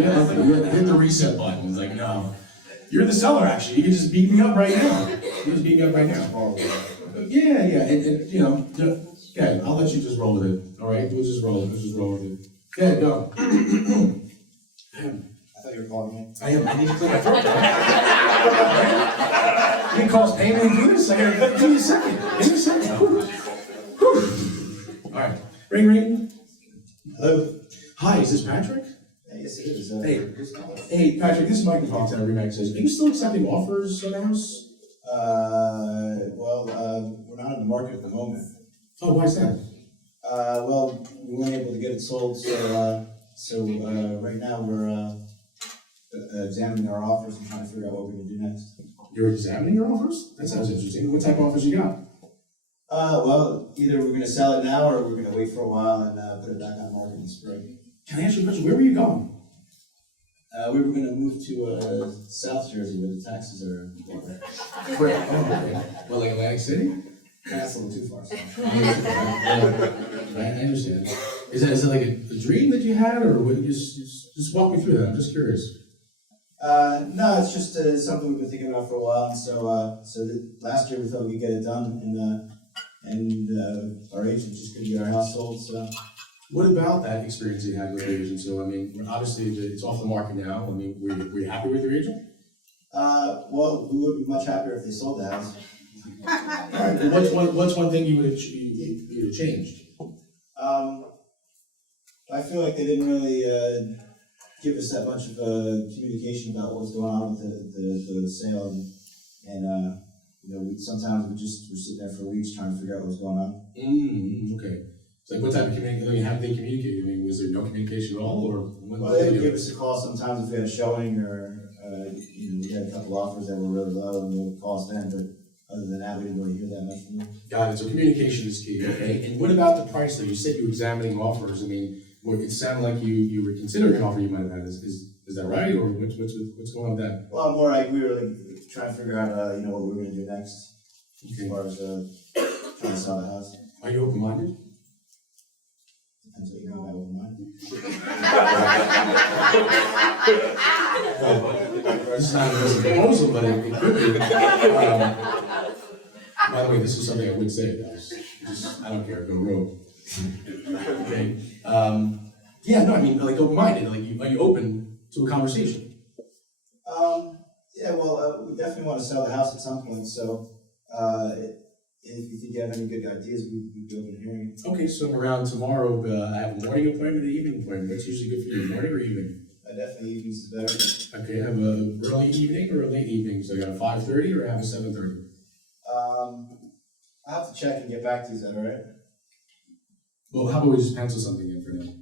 Yeah, hit the reset button. It's like, no. You're the seller, actually. You can just beat me up right now. You can just beat me up right now. Yeah. And you know, okay, I'll let you just roll with it. All right? We'll just roll with it. Yeah, go. I thought you were calling me. I need to clear my throat. You can cause pain and do this. Give me a second. Whew. All right. Ring. Hello. Hi, is this Patrick? Yes, it is. Hey, Patrick, this is Mike Napolitano, Remax says, are you still accepting offers on the house? We're not in the market at the moment. Oh, why is that? We weren't able to get it sold, so right now we're examining our offers and trying to figure out what we're going to do next. You're examining your offers? That sounds interesting. What type of offers you got? Either we're going to sell it now or we're going to wait for a while and put it back on the market in the spring. Can I ask you a question? Where were you going? We were going to move to South Jersey where the taxes are lower. Where? Oh, okay. Well, like Atlantic City? That's a little too far. I understand. Is it like a dream that you had, or what, just walk me through that? I'm just curious. No, it's just something we've been thinking about for a while. And so last year we thought we could get it done, and our agent just couldn't get our house sold. So. What about that experience you had with your agent? So, I mean, obviously it's off the market now. I mean, were you happy with your agent? We would be much happier if they sold the house. All right. What's one thing you would have changed? I feel like they didn't really give us that much of communication about what was going on with the sale, and sometimes we're sitting there for weeks trying to figure out what was going on. Okay. So, like, what type of communication? I mean, how did they communicate? I mean, was there no communication at all, or? They would give us a call sometimes if we had a showing, or we had a couple offers that were really low, and they would call us then. But other than that, we didn't really hear that much from them. Got it. So communication is key. Okay. And what about the price, though? You said you were examining offers. I mean, it sounded like you were considering an offer you might have had. Is that right, or what's going on with that? Well, more like we were trying to figure out what we were going to do next, as far as trying to sell the house. Are you open-minded? Depends what you mean by open-minded. This is not a proposal, but it could be. By the way, this is something I would say, guys. I don't care, go rogue. Okay. I mean, like open-minded. Like, are you open to a conversation? We definitely want to sell the house at some point. So, if you think you have any good ideas, we'd be open to hearing. Okay, so around tomorrow, I have a morning appointment and an evening appointment. What's usually good for you, morning or evening? Definitely evenings is better. Okay, I have a early evening or a late evening. So I got a 5:30 or I have a 7:30. I'll have to check and get back to you. Is that all right? Well, how about we just pencil something in for now?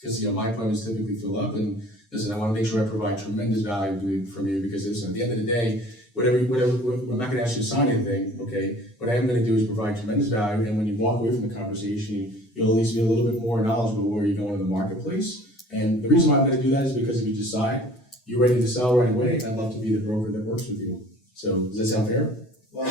Because my appointments typically fill up, and listen, I want to make sure I provide tremendous value from you, because listen, at the end of the day, I'm not gonna ask you to sign anything, okay? What I am gonna do is provide tremendous value, and when you walk away from the conversation, you'll at least be a little bit more knowledgeable where you're going in the marketplace. And the reason why I'm gonna do that is because if you decide you're ready to sell right away, I'd love to be the broker that works with you. So, does that sound fair? Well,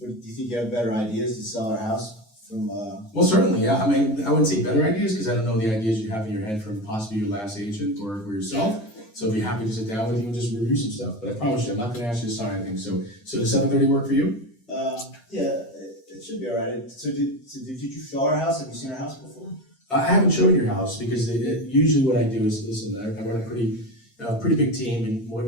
do you think you have better ideas to sell our house from, Well, certainly, yeah. I mean, I wouldn't say better ideas, because I don't know the ideas you have in your head from possibly your last agent or yourself. So I'd be happy to sit down with you and just review some stuff. But I promise you, I'm not gonna ask you to sign anything. So does 7:30 work for you? yeah, it should be all right. So did you show our house? Have you seen our house before? I haven't showed your house, because usually what I do is, listen, I run a pretty big team, and what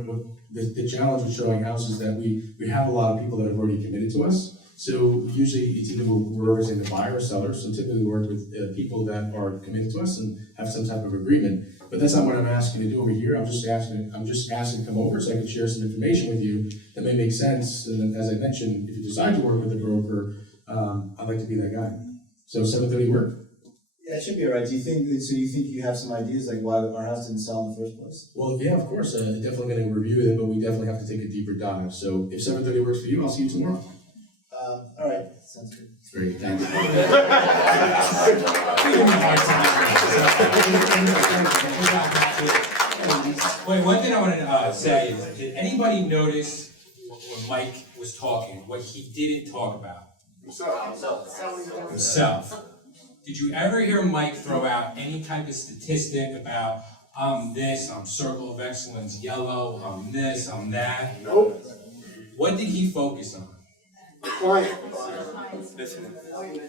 the challenge with showing houses is that we have a lot of people that have already committed to us. So usually it's either we're representing the buyer or seller, so typically we work with people that are committed to us and have some type of agreement. But that's not what I'm asking you to do over here. I'm just asking to come over so I can share some information with you that may make sense. And then, as I mentioned, if you decide to work with a broker, I'd like to be that guy. So 7:30 work? Yeah, it should be all right. Do you think you have some ideas like why our house didn't sell in the first place? Well, yeah, of course. Definitely going to review it, but we definitely have to take a deeper dive. So if 7:30 works for you, I'll see you tomorrow. All right, sounds good. Great, thanks. Wait, one thing I wanted to say is, did anybody notice when Mike was talking, what he didn't talk about? Himself. Did you ever hear Mike throw out any type of statistic about, I'm this, I'm Circle of Excellence yellow, I'm this, I'm that? Nope. What did he focus on? Client.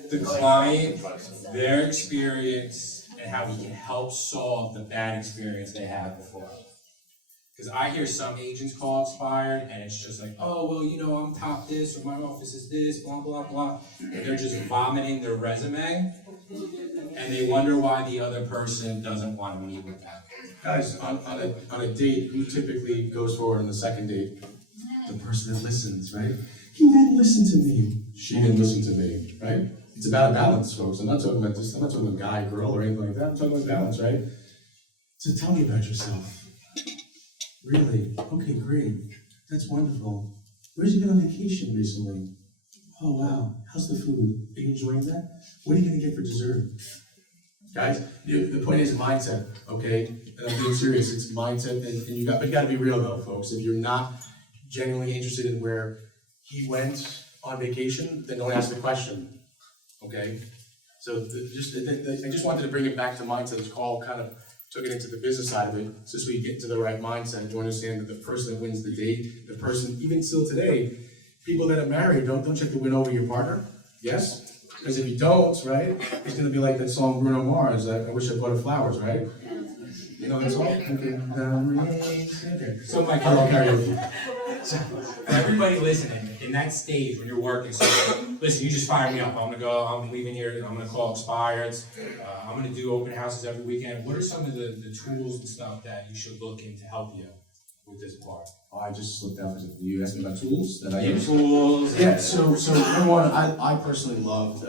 The client, their experience, and how we can help solve the bad experience they had before. Because I hear some agents call expired, and it's just like, oh, well, you know, I'm top this, or my office is this, blah, blah, blah. And they're just vomiting their resume, and they wonder why the other person doesn't want to meet with them. Guys, on a date, who typically goes forward on the second date? The person that listens, right? He didn't listen to me. She didn't listen to me, right? It's about a balance, folks. I'm not talking about this. I'm not talking about guy, girl, or anything like that. I'm talking about balance, right? So tell me about yourself. Really? Okay, great. That's wonderful. Where'd you been on vacation recently? Oh, wow. How's the food? Are you enjoying that? What are you gonna get for dessert? Guys, the point is mindset, okay? And I'm being serious. It's mindset, and you gotta be real though, folks. If you're not genuinely interested in where he went on vacation, then don't ask the question, okay? So I just wanted to bring it back to mindset. This call kind of took it into the business side of it, so we get to the right mindset. You understand that the person that wins the date, the person, even still today, people that are married, don't you have to win over your partner? Yes? Because if you don't, right, it's gonna be like that song Bruno Mars, I wish I bought her flowers, right? You know that song? Okay. So Mike, I love karaoke. for everybody listening, in that stage when you're working, so listen, you just fired me up. I'm leaving here, I'm gonna call expireds. I'm gonna do open houses every weekend. What are some of the tools and stuff that you should look in to help you with this part? Oh, I just slipped out. You asked me about tools that I use? Tools. Yeah, so number one, I personally loved,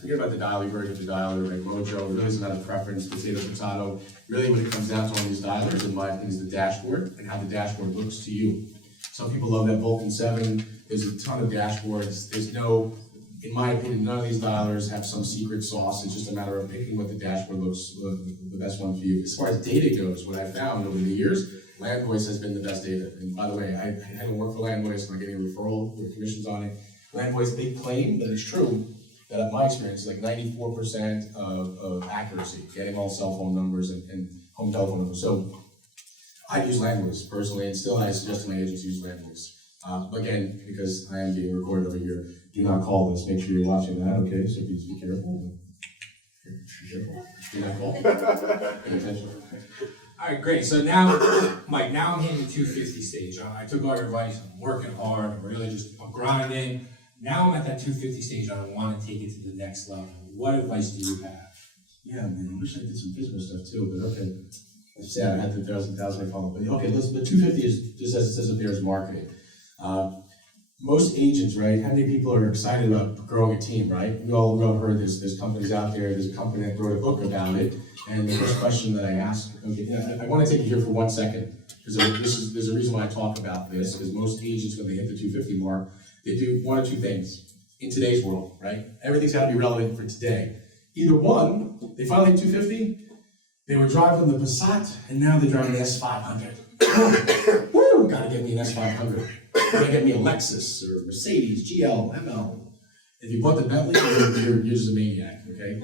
forget about the dialer, you've already got the dialer, right, Mojo, it really isn't about a preference, potato. Really what it comes down to on these dialers, in my opinion, is the dashboard and how the dashboard looks to you. Some people love that Vulcan 7, there's a ton of dashboards, there's no, in my opinion, none of these dialers have some secret sauce, it's just a matter of picking what the dashboard looks, the best one for you. As far as data goes, what I've found over the years, LandVoice has been the best data. And by the way, I haven't worked for LandVoice, so I'm getting a referral with commissions on it. LandVoice, they claim, but it's true, that in my experience, is like 94% of accuracy, getting all cell phone numbers and home telephone numbers. So I use LandVoice personally, and still I suggest to my agents use LandVoice. Again, because I am being recorded over here, do not call this. Make sure you're watching that, okay? So please be careful. Be careful. Do not call. Pay attention. All right, great. So now, Mike, now I'm hitting the 250 stage. I took all your advice. I'm working hard. I'm grinding. Now I'm at that 250 stage. I want to take it to the next level. What advice do you have? Yeah, man, I wish I did some business stuff too, but okay. It's sad, I had the 1,000 I follow. But okay, listen, the 250 is, just as it says up there, is marketing. Most agents, right, how many people are excited about growing a team, right? We all heard there's companies out there, there's a company that wrote a book about it, and the first question that I ask, okay, I want to take you here for 1 second. because there's a reason why I talk about this, because most agents, when they hit the 250 mark, they do one or two things in today's world, right? Everything's got to be relevant for today. Either one, they finally hit 250, they were driving the Passat, and now they're driving the S500. Woo! Gotta get me an S500. Gotta get me a Lexus or Mercedes, GL, ML. If you bought the Bentley, you're just a maniac, okay?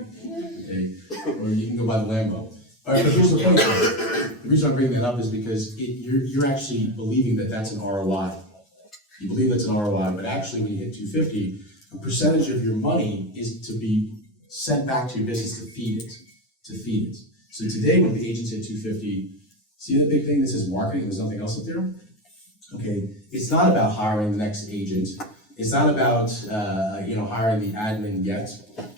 Okay? Or you can go buy the Lambo. All right, but here's the point. The reason I'm bringing that up is because you're actually believing that that's an ROI. You believe that's an ROI, but actually when you hit 250, a percentage of your money is to be sent back to your business to feed it. To feed it. So today when the agents hit 250, see the big thing that says marketing, there's nothing else up there? Okay, it's not about hiring the next agent. It's not about hiring the admin yet,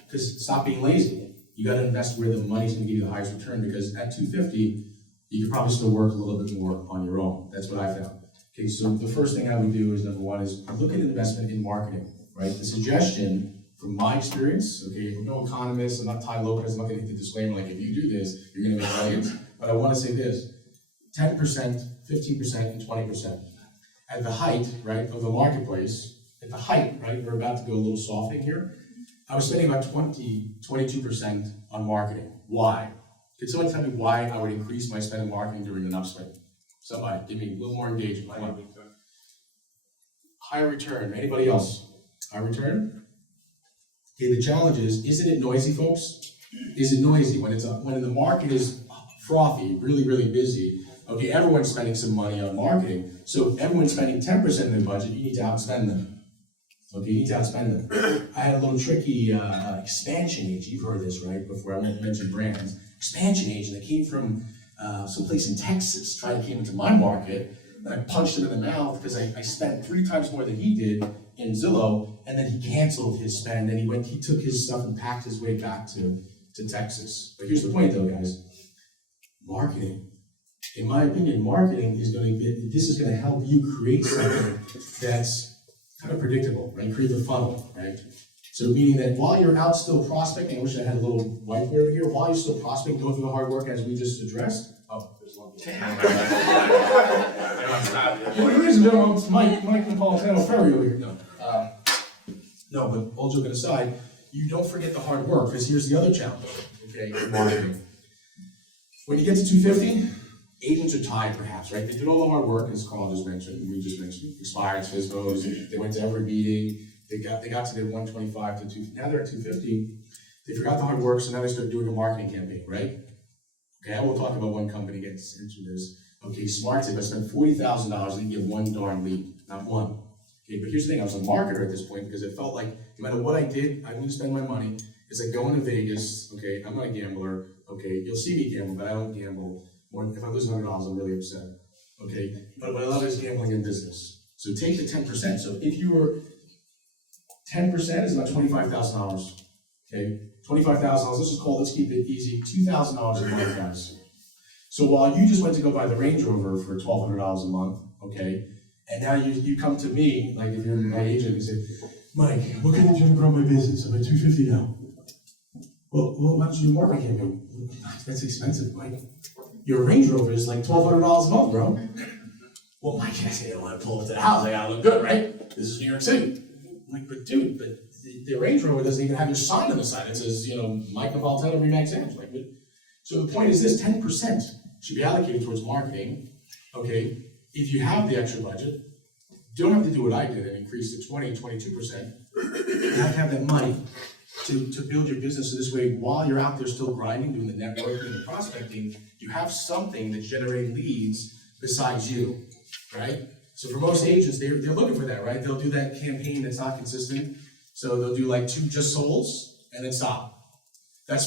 because stop being lazy. You got to invest where the money's going to give you the highest return, because at 250, you could probably still work a little bit more on your own. That's what I found. Okay, so the first thing I would do is, number one, is look at investment in marketing, right? The suggestion, from my experience, okay, I'm no economist, I'm not Ty Lopez, I'm not going to hit the disclaimer like, if you do this, you're going to make millions. But I want to say this, 10%, 15%, and 20%. At the height, right, of the marketplace, at the height, right, we're about to go a little softening here, I was spending about 22% on marketing. Why? Could someone tell me why I would increase my spend on marketing during an upswing? Somebody, give me a little more engagement. Come on. Higher return. Anybody else? High return? Okay, the challenge is, isn't it noisy, folks? Is it noisy when the market is frothy, really, really busy? Okay, everyone's spending some money on marketing. So if everyone's spending 10% of their budget, you need to outspend them. Okay, you need to outspend them. I had a little tricky expansion agent. You've heard this, right? Before I mentioned brands. Expansion agent that came from someplace in Texas, came into my market, and I punched him in the mouth because I spent 3 times more than he did in Zillow, and then he canceled his spend, and he took his stuff and packed his way back to Texas. But here's the point though, guys. Marketing. In my opinion, marketing is going to help you create something that's kind of predictable, right? Create the funnel, right? So meaning that while you're out still prospecting, I wish I had a little whiteboard here, while you're still prospecting, going through the hard work as we just addressed. Oh, there's one. Ladies and gentlemen, it's Mike Napolitano Ferry over here. No, but all joking aside, you don't forget the hard work, because here's the other challenge, okay, in marketing. When you get to 250, agents are tired perhaps, right? They did all the hard work, as Carl just mentioned, we just mentioned, expired, FISBOs, they went to every meeting, they got to their 125 to 250, now they're at 250, they forgot the hard work, so now they start doing a marketing campaign, right? Okay, I will talk about one company gets into this. Okay, Smart Tip, I spent $40,000 and get one darn lead, not one. Okay, but here's the thing, I was a marketer at this point because it felt like no matter what I did, I'm gonna spend my money. It's like going to Vegas, okay, I'm not a gambler, okay, you'll see me gamble, but I don't gamble. If I lose $100, I'm really upset, okay? But what I love is gambling in business. So take the 10%. So if you were, 10% is about $25,000, okay? $25,000, let's keep it easy, $2,000 a month, guys. So while you just went to go buy the Range Rover for $1,200 a month, okay? And now you come to me, like if you're my agent, and say, Mike, what can I do to grow my business? I'm at 250 now. Well, why don't you do marketing campaign? That's expensive, Mike. Your Range Rover is like $1,200 a month, bro. Well, Mike, I say I don't want to pull up to the house. I gotta look good, right? This is New York City. I'm like, but dude, the Range Rover doesn't even have your sign on the side. It says, Mike Napolitano Remax Edge. Like, so the point is this: 10% should be allocated towards marketing. Okay, if you have the extra budget, you don't have to do what I did and increase to 20, 22%. You have to have that money to build your business in this way. While you're out there still grinding, doing the networking and the prospecting, you have something that's generating leads besides you, right? So for most agents, they're looking for that, right? They'll do that campaign that's not consistent. So they'll do like 2 just solds and then stop. But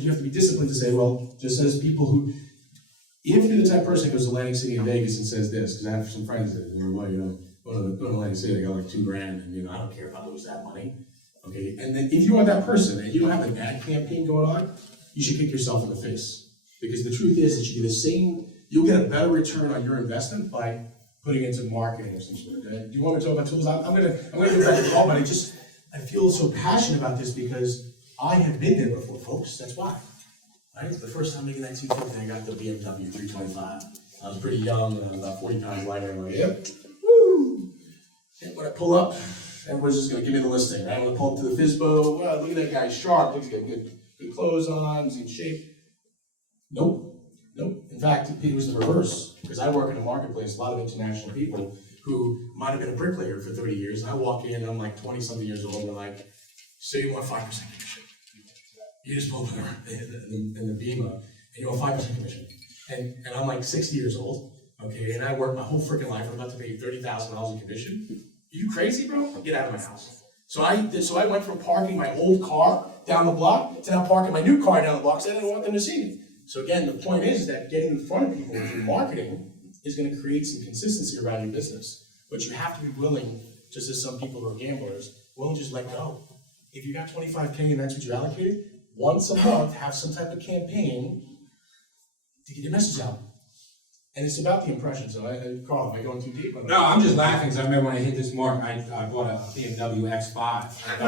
you have to be disciplined to say, well, just as people who, if you're the type of person who goes to Atlantic City in Vegas and says this, because I have some friends that are, go to Atlantic City, they got like $2,000, and I don't care if I lose that money. Okay, and then if you are that person and you don't have an ad campaign going on, you should kick yourself in the face. Because the truth is that you'll get a better return on your investment by putting into marketing of some sort. Do you want me to talk about tools? I'm gonna get back to Paul, but I feel so passionate about this because I have been there before, folks. That's why. Right? The first time making that 250, I got the BMW 325. I was pretty young, about 40 pounds lighter. I'm like, yep, woo! And when I pull up, everybody's just gonna give me the listing, right? I'm gonna pull up to the FISBO, wow, look at that guy, sharp, looks got good clothes on, he's in shape. Nope. In fact, it was the reverse, because I work in a marketplace, a lot of international people who might have been a bricklayer for 30 years, and I walk in, and I'm like 20-something years old, and they're like, so you want 5% commission? You just pull up in the Beamer, and you want 5% commission. And I'm like 60 years old, okay, and I work my whole freaking life, I'm about to pay you $30,000 in commission. Are you crazy, bro? Get out of my house. So I went from parking my old car down the block to now parking my new car down the block, because I didn't want them to see me. So again, the point is that getting in front of people through marketing is going to create some consistency around your business. But you have to be willing, just as some people who are gamblers, willing to just let go. If you got $25K and that's what you allocated, once a month, have some type of campaign to get your message out. And it's about the impression. So, Carl, am I going too deep? No, I'm just laughing because I remember when I hit this mark, I bought a BMW X5.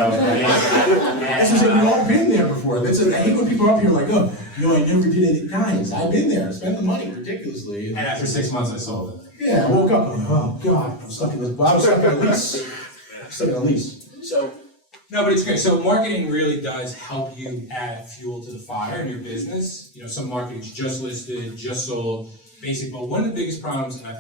That's just we've all been there before. I hate when people are up here like, oh, I never did it. Guys, I've been there. I spent the money ridiculously. And after 6 months, I sold it. Yeah, I woke up and I'm like, oh God, I'm stuck in this. Well, I was stuck in a lease. I'm stuck in a lease. So. No, but it's great. So marketing really does help you add fuel to the fire in your business. Some marketing's just listed, just sold, basic. But one of the biggest problems, and I've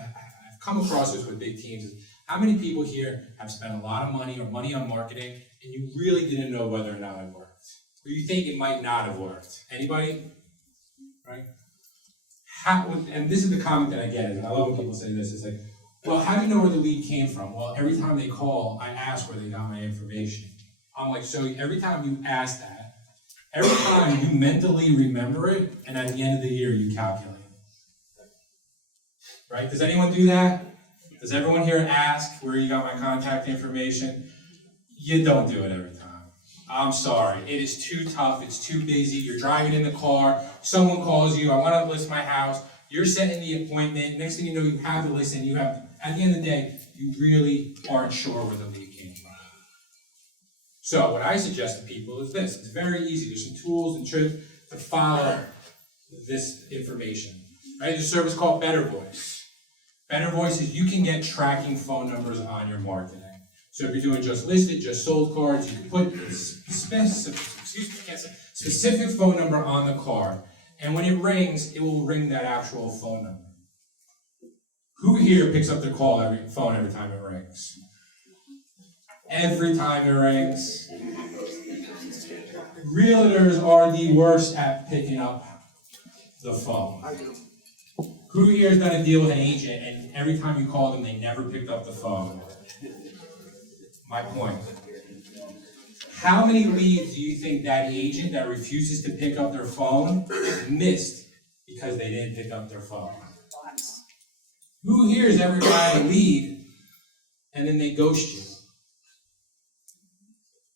come across this with big teams, is how many people here have spent a lot of money or money on marketing and you really didn't know whether or not it worked? Or you think it might not have worked? Anybody? Right? And this is the comment that I get, and I love when people say this, it's like, well, how do you know where the lead came from? Well, every time they call, I ask where they got my information. I'm like, so every time you ask that, every time you mentally remember it, and at the end of the year, you calculate it. Right? Does anyone do that? Does everyone here ask where you got my contact information? You don't do it every time. I'm sorry. It is too tough. It's too busy. You're driving in the car. Someone calls you. I want to list my house. You're setting the appointment. Next thing you know, you have the listing. You have, at the end of the day, you really aren't sure where the lead came from. So what I suggest to people is this. It's very easy. There's some tools and tricks to follow this information. Right? There's a service called Better Voice. Better Voice is you can get tracking phone numbers on your marketing. So if you're doing just listed, just sold cards, you can put specific phone number on the card. And when it rings, it will ring that actual phone number. Who here picks up their phone every time it rings? Every time it rings. Realtors are the worst at picking up the phone. Who here has done a deal with an agent and every time you call them, they never picked up the phone? My point. How many leads do you think that agent that refuses to pick up their phone missed because they didn't pick up their phone? Who here has ever got a lead and then they ghost you?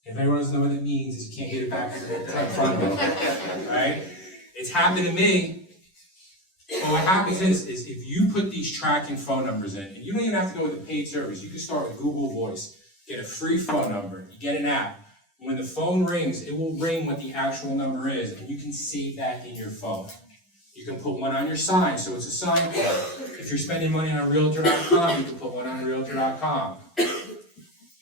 If anyone doesn't know what that means, is you can't get it back in front of them, right? It's happened to me. But what happens is if you put these tracking phone numbers in, and you don't even have to go with a paid service, you can start with Google Voice, get a free phone number, you get an app. When the phone rings, it will ring what the actual number is, and you can save that in your phone. You can put one on your sign, so it's a sign card. If you're spending money on Realtor.com, you can put one on Realtor.com.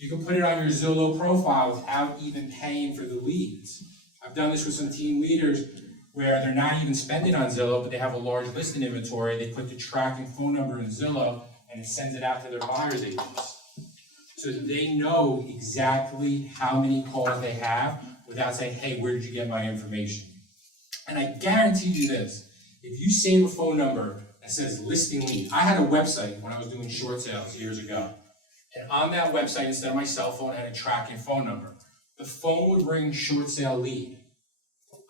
You can put it on your Zillow profile without even paying for the leads. I've done this with some team leaders where they're not even spending on Zillow, but they have a large listing inventory. They put the tracking phone number in Zillow, and it sends it out to their buyer's agents. So that they know exactly how many calls they have without saying, hey, where did you get my information? And I guarantee you this, if you save a phone number that says listing lead, I had a website when I was doing short sales years ago. And on that website, instead of my cell phone, I had a tracking phone number. The phone would ring short sale lead.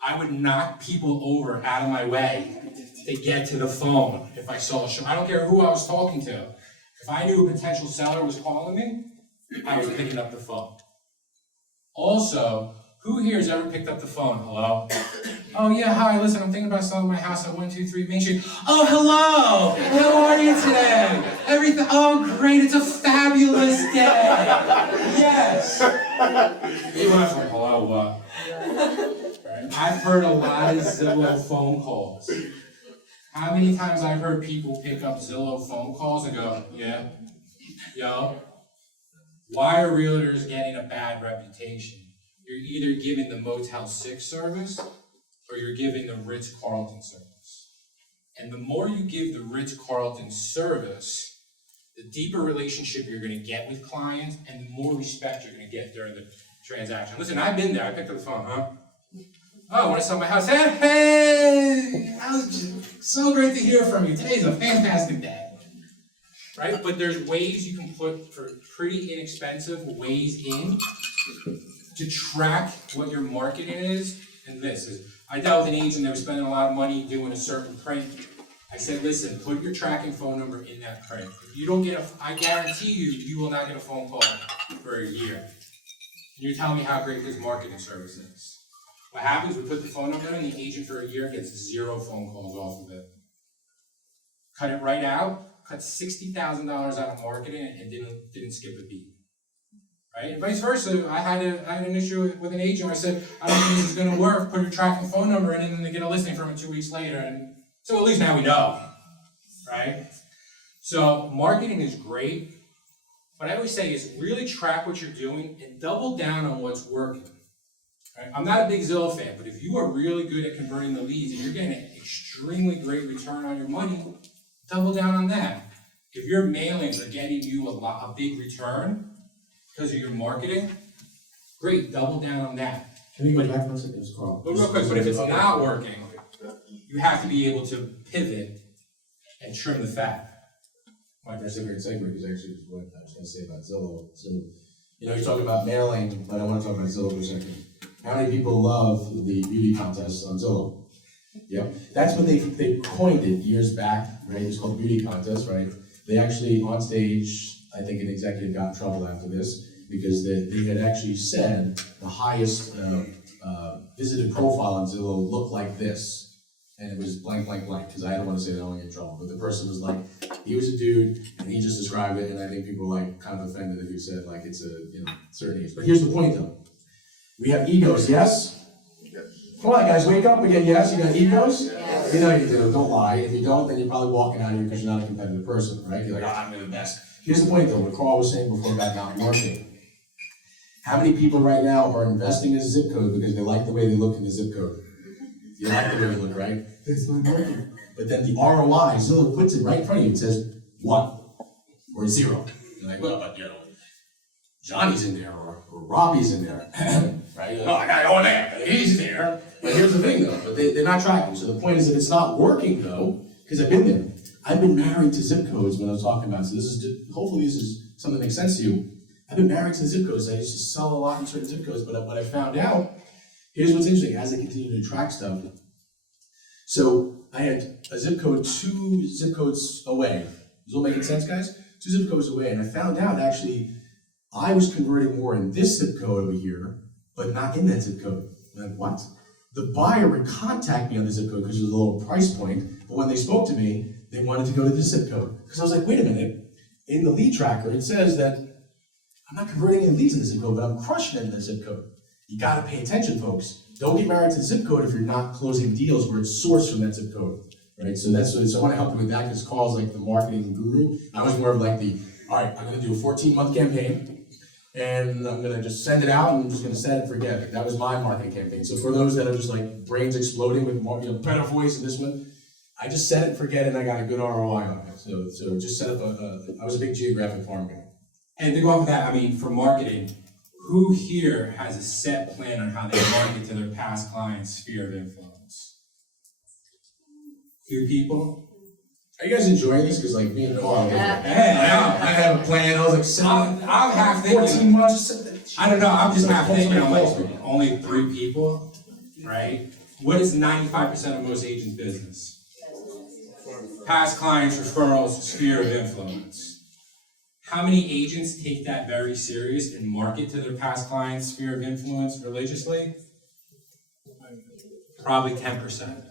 I would knock people over out of my way to get to the phone if I saw a I don't care who I was talking to. If I knew a potential seller was calling me, I was picking up the phone. Also, who here has ever picked up the phone? Hello? Oh yeah, hi, listen, I'm thinking about selling my house at 123 Main Street. Oh, hello! How are you today? Everything, oh great, it's a fabulous day! Yes! You went from hello, what? Right? I've heard a lot of Zillow phone calls. How many times I've heard people pick up Zillow phone calls and go, yeah, yo, why are realtors getting a bad reputation? You're either giving the Motel 6 service or you're giving the Ritz-Carlton service. And the more you give the Ritz-Carlton service, the deeper relationship you're gonna get with clients and the more respect you're gonna get during the transaction. Listen, I've been there, I picked up the phone, huh? Oh, I wanna sell my house. Hey, so great to hear from you. Today's a fantastic day. Right? But there's ways you can put for pretty inexpensive ways in to track what your marketing is. And this is, I dealt with an agent that was spending a lot of money doing a certain print. I said, listen, put your tracking phone number in that print. If you don't get I guarantee you, you will not get a phone call for a year. And you're telling me how great this marketing service is. What happens, we put the phone number in, the agent for a year gets 0 phone calls off of it. Cut it right out, cut $60,000 out of marketing and didn't skip a beat. Right? And vice versa, I had an issue with an agent where I said, I don't think this is gonna work, put your tracking phone number in and then they get a listing from it 2 weeks later. And so at least now we know, right? So marketing is great. What I always say is really track what you're doing and double down on what's working. Right? I'm not a big Zillow fan, but if you are really good at converting the leads and you're getting an extremely great return on your money, double down on that. If your mailings are getting you a big return because of your marketing, great, double down on that. Can we go back for a second, Carl? But real quick, but if it's not working, you have to be able to pivot and trim the fat. Mike, that's a great segue, because actually is what I was gonna say about Zillow. So, you're talking about mailing, but I wanna talk about Zillow for a second. How many people love the beauty contest on Zillow? Yep, that's what they coined it years back, right? It's called beauty contest, right? They actually, on stage, I think an executive got in trouble after this, because they had actually said the highest visited profile on Zillow looked like this. And it was blank, blank, blank, because I don't want to say that I don't get in trouble, but the person was like, he was a dude, and he just described it, and I think people were like kind of offended if you said like it's a certain age. But here's the point though. We have egos, yes? Come on guys, wake up again, yes? You got egos? Yes. You know you do, don't lie. If you don't, then you're probably walking out of here because you're not a competitive person, right? You're like, I'm the best. Here's the point though, what Carl was saying before about not marketing. How many people right now are investing in a zip code because they like the way they look in the zip code? You like the way they look, right? It's not working. But then the ROI, Zillow puts it right in front of you. It says 1 or 0. You're like, well, but Johnny's in there or Robbie's in there, right? You're like, oh, I got on there. He's there. But here's the thing, though. But they're not tracking. So the point is that it's not working, though, because I've been there. I've been married to zip codes when I was talking about. So this is hopefully this is something that makes sense to you. I've been married to the zip codes. I used to sell a lot in certain zip codes, but what I found out. Here's what's interesting, as I continue to track stuff. So I had a zip code 2 zip codes away. Is all making sense, guys? 2 zip codes away, and I found out actually I was converting more in this zip code over here, but not in that zip code. I'm like, what? The buyer would contact me on the zip code because it was a lower price point, but when they spoke to me, they wanted to go to this zip code. Because I was like, wait a minute, in the lead tracker, it says that I'm not converting any leads in the zip code, but I'm crushing it in the zip code. You gotta pay attention, folks. Don't get married to the zip code if you're not closing deals where it's sourced from that zip code, right? So I wanna help you with that because Carl's like the marketing guru. I was more of like all right, I'm gonna do a 14-month campaign and I'm gonna just send it out and I'm just gonna set it and forget it. That was my marketing campaign. So for those that are just like brains exploding with more, better voice and this one, I just set it and forget it and I got a good ROI on it. So just set up I was a big geographic farm guy. And to go off of that, I mean, for marketing, who here has a set plan on how they market to their past clients' sphere of influence? Few people? Are you guys enjoying this? Because like me and Carl, I have a plan. I was like, I'm half thinking. 14 months. I don't know. I'm just half thinking. I'm like, only 3 people, right? What is 95% of most agents' business? Past clients, referrals, sphere of influence. How many agents take that very serious and market to their past clients' sphere of influence religiously? Probably 10%.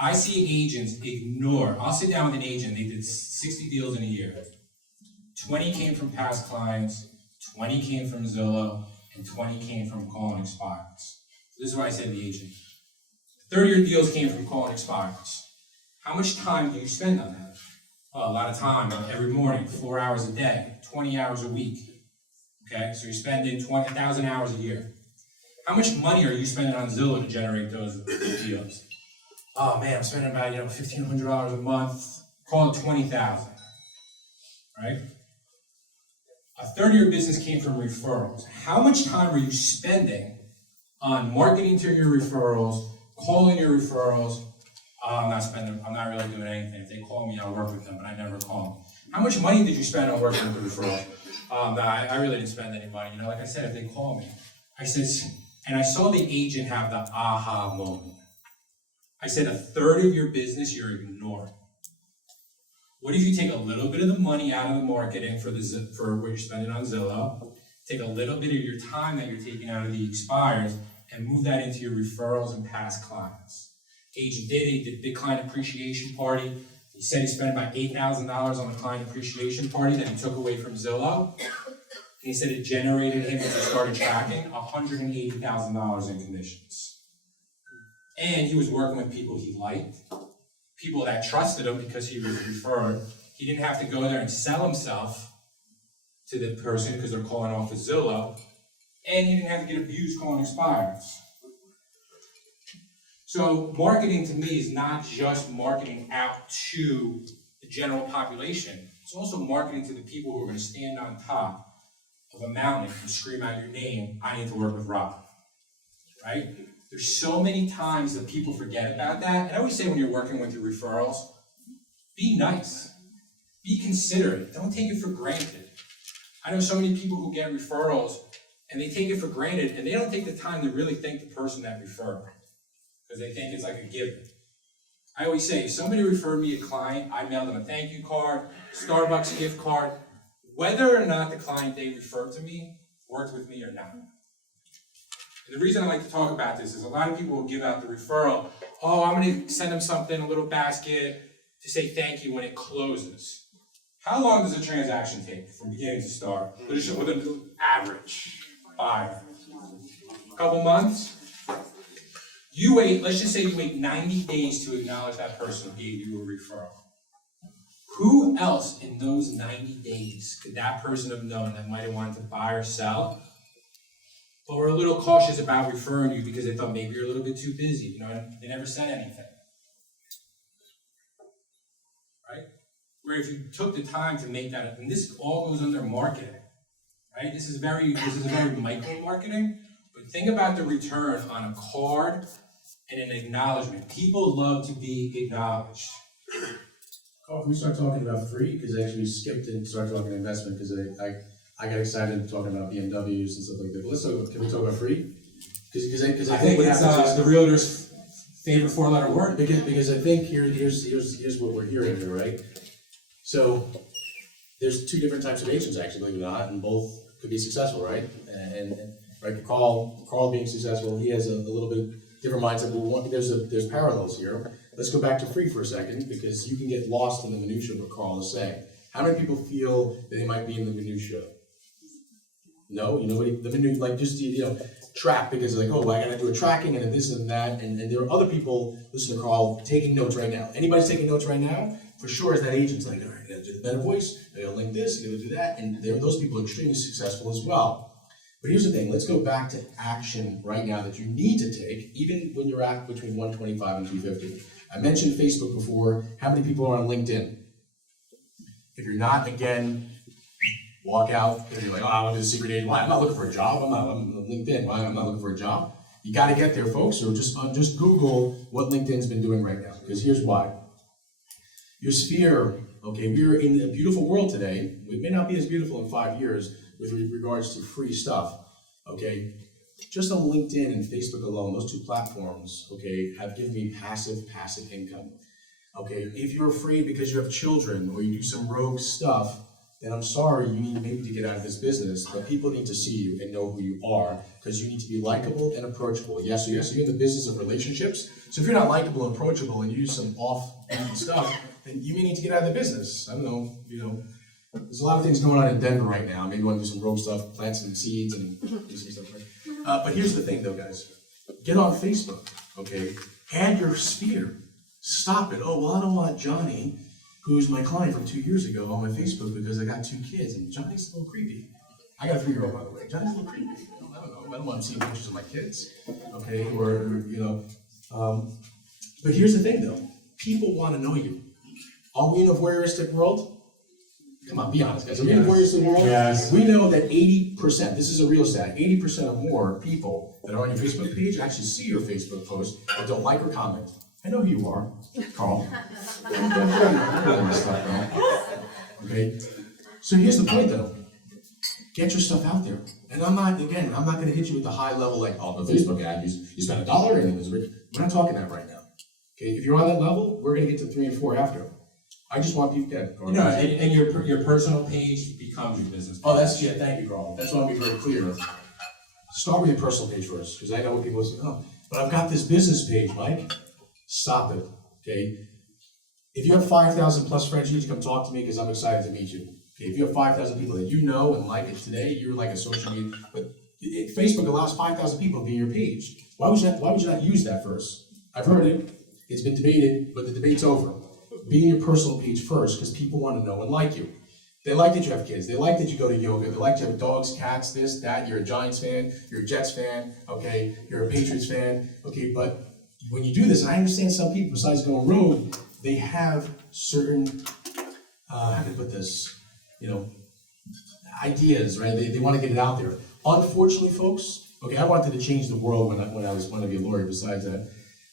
I see agents ignore. I'll sit down with an agent, they did 60 deals in a year. 20 came from past clients, 20 came from Zillow, and 20 came from calling expireds. This is why I say to the agent, third of your deals came from calling expireds. How much time do you spend on that? Well, a lot of time, every morning, 4 hours a day, 20 hours a week. Okay, so you're spending 20,000 hours a year. How much money are you spending on Zillow to generate those deals? Oh man, I'm spending about $1,500 a month. Call it 20,000, right? A third of your business came from referrals. How much time are you spending on marketing to your referrals, calling your referrals? Oh, I'm not really doing anything. If they call me, I'll work with them, but I never call them. How much money did you spend on working with the referrals? No, I really didn't spend any money. Like I said, if they call me, I said, and I saw the agent have the aha moment. I said, a third of your business you're ignoring. What if you take a little bit of the money out of the marketing for what you're spending on Zillow, take a little bit of your time that you're taking out of the expires, and move that into your referrals and past clients? Agent did big client appreciation party. He said he spent about $8,000 on a client appreciation party that he took away from Zillow. And he said it generated him, as he started tracking, $180,000 in commissions. And he was working with people he liked, people that trusted him because he was referred. He didn't have to go there and sell himself to the person because they're calling off of Zillow. And he didn't have to get abused calling expireds. So marketing to me is not just marketing out to the general population. It's also marketing to the people who are going to stand on top of a mountain and scream out your name, I need to work with Rob, right? There's so many times that people forget about that. And I always say when you're working with your referrals, be nice, be considerate, don't take it for granted. I know so many people who get referrals and they take it for granted and they don't take the time to really thank the person that referred, because they think it's like a given. I always say, if somebody referred me a client, I mail them a thank you card, Starbucks gift card, whether or not the client they referred to me worked with me or not. And the reason I like to talk about this is a lot of people will give out the referral, oh, I'm gonna send them something, a little basket, to say thank you when it closes. How long does a transaction take from beginning to start? With an average buyer? A couple months? You wait, let's just say you wait 90 days to acknowledge that person who gave you a referral. Who else in those 90 days could that person have known that might have wanted to buy or sell, but were a little cautious about referring you because they thought maybe you're a little bit too busy, and they never said anything. Right? Where if you took the time to make that, and this all goes under marketing, right? This is very micro marketing, but think about the return on a card and an acknowledgement. People love to be acknowledged. Oh, can we start talking about free? Because I actually skipped and started talking investment because I got excited talking about BMWs and stuff like that. But can we talk about free? Because I think it's the realtor's favorite four-letter word. Because I think here's what we're hearing here, right? So there's two different types of agents, actually, believe it or not, and both could be successful, right? And right, Carl being successful, he has a little bit different mindset. But there's parallels here. Let's go back to free for a second, because you can get lost in the minutia of what Carl is saying. How many people feel that they might be in the minutia? No, the minutia, like just track, because like, oh, I gotta do a tracking and this and that, and there are other people, listen to Carl, taking notes right now. Anybody's taking notes right now? For sure, as that agent's like, all right, I gotta do the better voice, I gotta link this, I gotta do that, and those people are extremely successful as well. But here's the thing, let's go back to action right now that you need to take, even when you're at between 125 and 250. I mentioned Facebook before. How many people are on LinkedIn? If you're not, again, walk out, because you're like, oh, I'm a secret agent. Why? I'm not looking for a job. I'm on LinkedIn. Why? I'm not looking for a job. You got to get there, folks. So just Google what LinkedIn's been doing right now, because here's why. Your sphere, okay, we're in a beautiful world today. It may not be as beautiful in 5 years with regards to free stuff, okay? Just on LinkedIn and Facebook alone, those two platforms, okay, have given me passive income. Okay, if you're afraid because you have children or you do some rogue stuff, then I'm sorry, you need maybe to get out of this business, but people need to see you and know who you are, because you need to be likable and approachable. Yes, so you're in the business of relationships. So if you're not likable and approachable and you do some off-beat stuff, then you may need to get out of the business. I don't know, there's a lot of things going on in Denver right now. Maybe you want to do some rogue stuff, plant some seeds and do some stuff. But here's the thing though, guys. Get on Facebook, okay? Add your sphere. Stop it. Oh, well, I don't want Johnny, who's my client from 2 years ago, on my Facebook because I got 2 kids, and Johnny's a little creepy. I got a 3-year-old, by the way. Johnny's a little creepy. I don't know. I don't want him seeing pictures of my kids. Okay, or but here's the thing, though. People want to know you. Are we in a voyeuristic world? Come on, be honest, guys. Are we in a voyeuristic world? Yes. We know that 80%, this is a real stat, 80% or more people that are on your Facebook page actually see your Facebook post but don't like or comment. I know who you are, Carl. Okay? So here's the point, though. Get your stuff out there. And I'm not gonna hit you with the high level, like, oh, the Facebook ad, you spent $1 and it was rich. We're not talking that right now. Okay, if you're on that level, we're gonna get to 3 and 4 after. I just want people to You know, and your personal page becomes your business page. Oh, thank you, Carl. That's what I want to be very clear. Start with your personal page first, because I know what people say, oh, but I've got this business page, Mike. Stop it, okay? If you have 5,000 plus friends, you need to come talk to me because I'm excited to meet you. Okay, if you have 5,000 people that you know and like it today, you're like a social media, but Facebook allows 5,000 people to be your page. Why would you not use that first? I've heard it, it's been debated, but the debate's over. Be in your personal page first, because people want to know and like you. They like that you have kids, they like that you go to yoga, they like to have dogs, cats, this, that, you're a Giants fan, you're a Jets fan, okay, you're a Patriots fan, okay, but when you do this, I understand some people, besides going rogue, they have certain, how can I put this, ideas, right? They want to get it out there. Unfortunately, folks, okay, I wanted to change the world when I was wanting to be a lawyer. Besides that,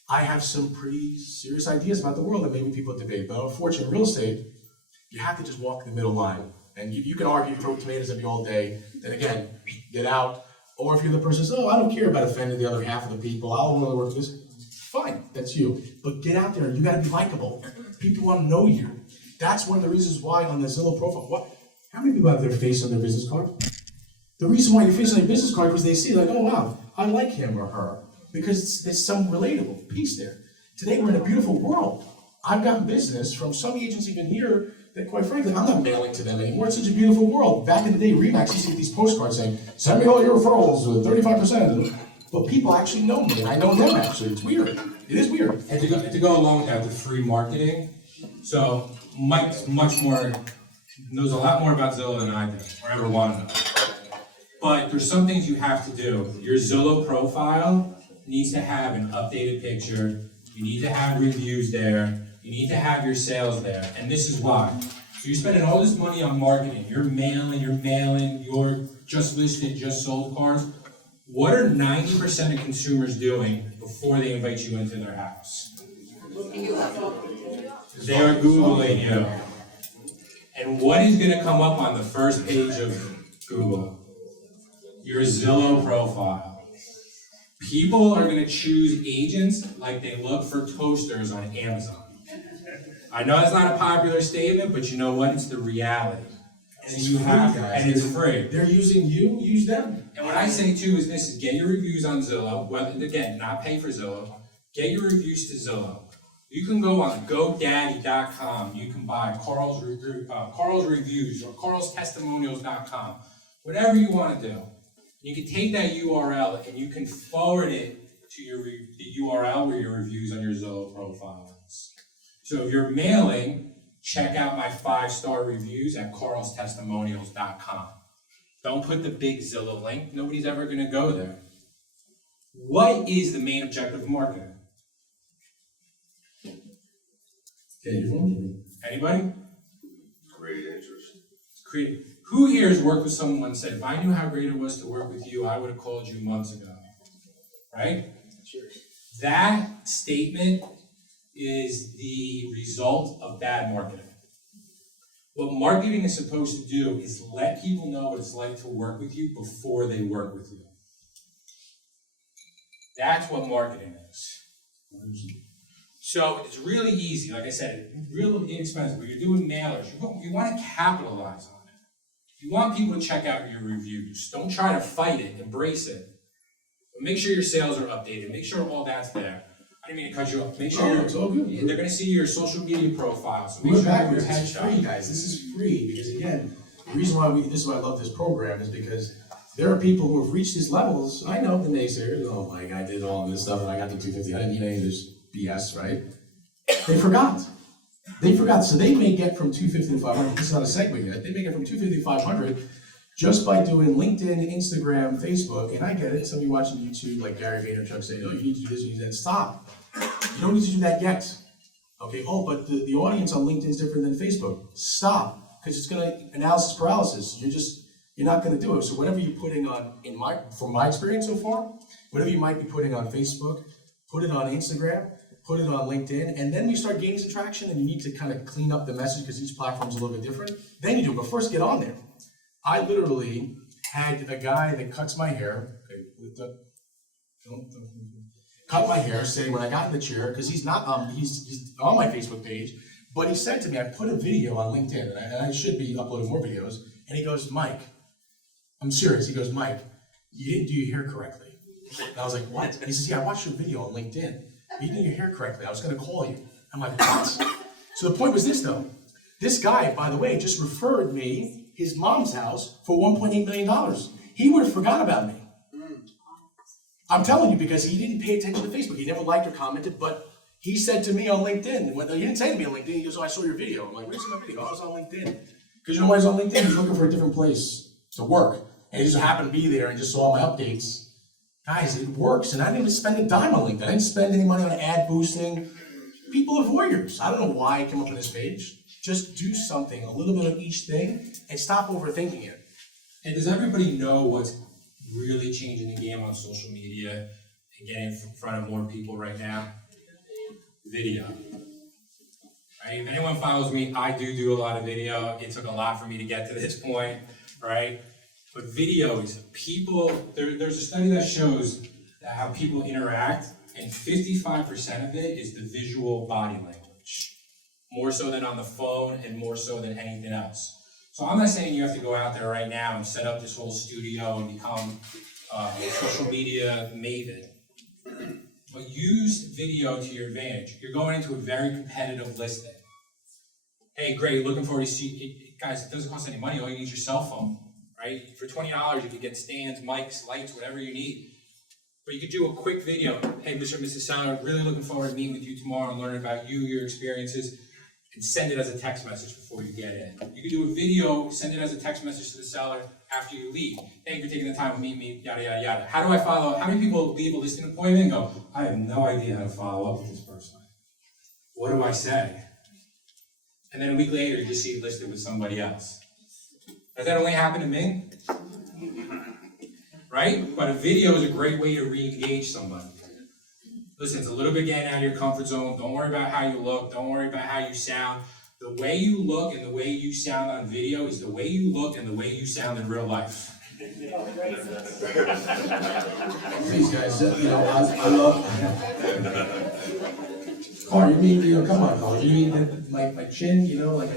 I have some pretty serious ideas about the world that maybe people debate. But unfortunately, in real estate, you have to just walk the middle line. And you can argue, throw tomatoes at me all day. Then again, get out. Or if you're the person who says, oh, I don't care about offending the other half of the people. I'll really work this. Fine, that's you. But get out there. You got to be likable. People want to know you. That's one of the reasons why on the Zillow profile, how many people have their face on their business card? The reason why your face on your business card is they see like, oh wow, I like him or her. Because there's some relatable piece there. Today we're in a beautiful world. I've gotten business from some agents even here that quite frankly, I'm not mailing to them anymore. It's such a beautiful world. Back in the day, Remax used to get these postcards saying, send me all your referrals with 35%. But people actually know me, and I know them actually. It's weird. It is weird. And to go along with that, the free marketing. So Mike's knows a lot more about Zillow than I do, or ever want to know. But there's some things you have to do. Your Zillow profile needs to have an updated picture. You need to have reviews there. You need to have your sales there. And this is why. So you're spending all this money on marketing. You're mailing, you're just listed, just sold cars. What are 90% of consumers doing before they invite you into their house? They are Googling you. And what is going to come up on the first page of Google? Your Zillow profile. People are going to choose agents like they look for toasters on Amazon. I know it's not a popular statement, but you know what? It's the reality. And you have, and it's free. They're using you, use them. And what I say too is this: is get your reviews on Zillow. Whether again, not pay for Zillow. Get your reviews to Zillow. You can go on GoDaddy.com. You can buy Carl's reviews or Carl'sTestimonials.com. Whatever you want to do. You can take that URL and you can forward it to the URL where your reviews on your Zillow profile is. So if you're mailing, check out my 5-star reviews at Carl'sTestimonials.com. Don't put the big Zillow link. Nobody's ever going to go there. What is the main objective of marketing? Anybody? Great interest. Who here has worked with someone and said, if I knew how great it was to work with you, I would have called you months ago? Right? Sure. That statement is the result of bad marketing. What marketing is supposed to do is let people know what it's like to work with you before they work with you. That's what marketing is. So it's really easy, like I said, really inexpensive. When you're doing mailers, you want to capitalize on it. You want people to check out your reviews. Don't try to fight it, embrace it. But make sure your sales are updated. Make sure all that's there. I didn't mean to cut you off. Make sure it's all good. They're going to see your social media profile. So make We're sure backwards. your This is free, guys. This is free because again, the reason why this is why I love this program is because there are people who have reached these levels. I know the naysayers. Oh, Mike, I did all this stuff and I got to 250. I didn't need any of this BS, right? They forgot. They forgot, so they may get from 250 to 500, this is not a segue yet, they may get from 250 to 500 just by doing LinkedIn, Instagram, Facebook, and I get it, some of you watching YouTube, like Gary Vaynerchuk say, oh, you need to do this, you need to do that. Stop. You don't need to do that yet. Okay, oh, but the audience on LinkedIn is different than Facebook. Stop, because it's gonna, analysis paralysis, you're not gonna do it. So whatever you're putting on, from my experience so far, whatever you might be putting on Facebook, put it on Instagram, put it on LinkedIn, and then you start gaining some traction and you need to kind of clean up the message because each platform's a little bit different. Then you do it, but first get on there. I literally had a guy that cuts my hair, okay, cut my hair, say when I got in the chair, because he's on my Facebook page, but he said to me, I put a video on LinkedIn, and I should be uploading more videos, and he goes, Mike, I'm serious, he goes, Mike, you didn't do your hair correctly. And I was like, what? He says, yeah, I watched your video on LinkedIn. You didn't do your hair correctly. I was gonna call you. I'm like, what? So the point was this though. This guy, by the way, just referred me his mom's house for $1.8 million. He would have forgot about me. I'm telling you because he didn't pay attention to Facebook. He never liked or commented, but he said to me on LinkedIn, he didn't say to me on LinkedIn, he goes, oh, I saw your video. I'm like, where's my video? I was on LinkedIn. Because you know why he's on LinkedIn? He's looking for a different place to work. And he just happened to be there and just saw my updates. Guys, it works, and I didn't even spend a dime on LinkedIn. I didn't spend any money on ad boosting. People are voyeurs. I don't know why I came up with this page. Just do something, a little bit of each thing, and stop overthinking it. And does everybody know what's really changing the game on social media and getting in front of more people right now? Video. Right? If anyone follows me, I do a lot of video. It took a lot for me to get to this point, right? But videos, there's a study that shows how people interact, and 55% of it is the visual body language. More so than on the phone and more so than anything else. So I'm not saying you have to go out there right now and set up this whole studio and become a social media maven. But use video to your advantage. You're going into a very competitive listing. Hey, great, looking forward to see, guys, it doesn't cost any money, all you need is your cell phone. Right? For $20, you could get stands, mics, lights, whatever you need. But you could do a quick video. Hey, Mr. and Mrs. Seller, really looking forward to meeting with you tomorrow and learning about you, your experiences, and send it as a text message before you get in. You could do a video, send it as a text message to the seller after you leave. Thank you for taking the time to meet me, yada, yada, yada. How do I follow up? How many people leave a listing appointment and go, I have no idea how to follow up with this person. What do I say? And then a week later, you just see it listed with somebody else. Does that only happen to me? Right? But a video is a great way to re-engage somebody. Listen, it's a little bit getting out of your comfort zone. Don't worry about how you look. Don't worry about how you sound. The way you look and the way you sound on video is the way you look and the way you sound in real life. Please, guys, I love. Carl, you mean, come on, Carl, you mean my chin, like,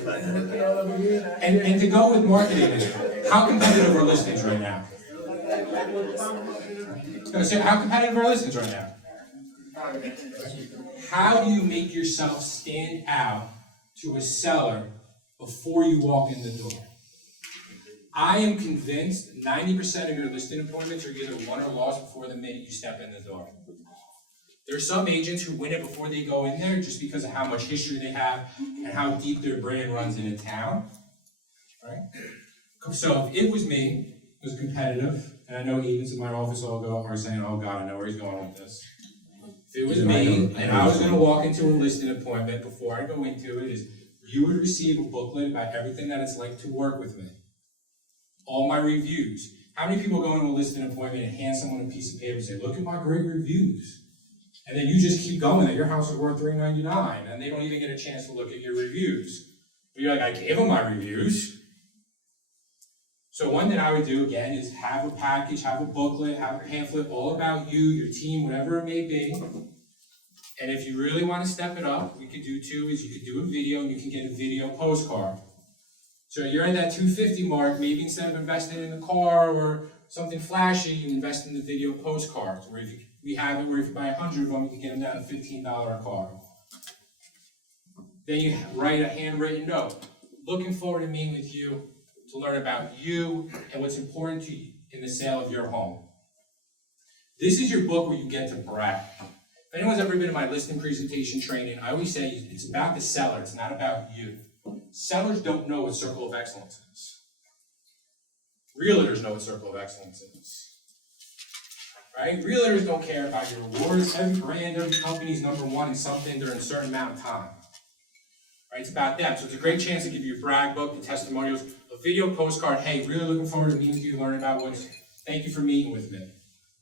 And to go with marketing, how competitive are listings right now? So how competitive are listings right now? How do you make yourself stand out to a seller before you walk in the door? I am convinced 90% of your listing appointments are either won or lost before the minute you step in the door. There are some agents who win it before they go in there just because of how much history they have and how deep their brand runs in a town, right? So if it was me, it was competitive, and I know agents in my office all are saying, oh God, I know where he's going with this. If it was me, and I was gonna walk into a listing appointment, before I go into it, is you would receive a booklet about everything that it's like to work with me. All my reviews. How many people go into a listing appointment and hand someone a piece of paper and say, look at my great reviews? And then you just keep going that your house is worth $399, and they don't even get a chance to look at your reviews. But you're like, I gave them my reviews. So one thing I would do, again, is have a package, have a booklet, have a pamphlet, all about you, your team, whatever it may be. And if you really want to step it up, what you could do too is you could do a video, and you can get a video postcard. So you're at that 250 mark, maybe instead of investing in the car or something flashy, you invest in the video postcards, where if we have it where if you buy 100 of them, you can get them down to $15 a card. Then you write a handwritten note. Looking forward to meeting with you to learn about you and what's important to you in the sale of your home. This is your book where you get to brag. If anyone's ever been to my listing presentation training, I always say it's about the seller, it's not about you. Sellers don't know what circle of excellence is. Realtors know what circle of excellence is. Right? Realtors don't care about your awards. Every brand, every company's number one in something during a certain amount of time. Right? It's about them. So it's a great chance to give you a brag book, the testimonials, a video postcard. Hey, really looking forward to meeting with you, learning about what's. Thank you for meeting with me.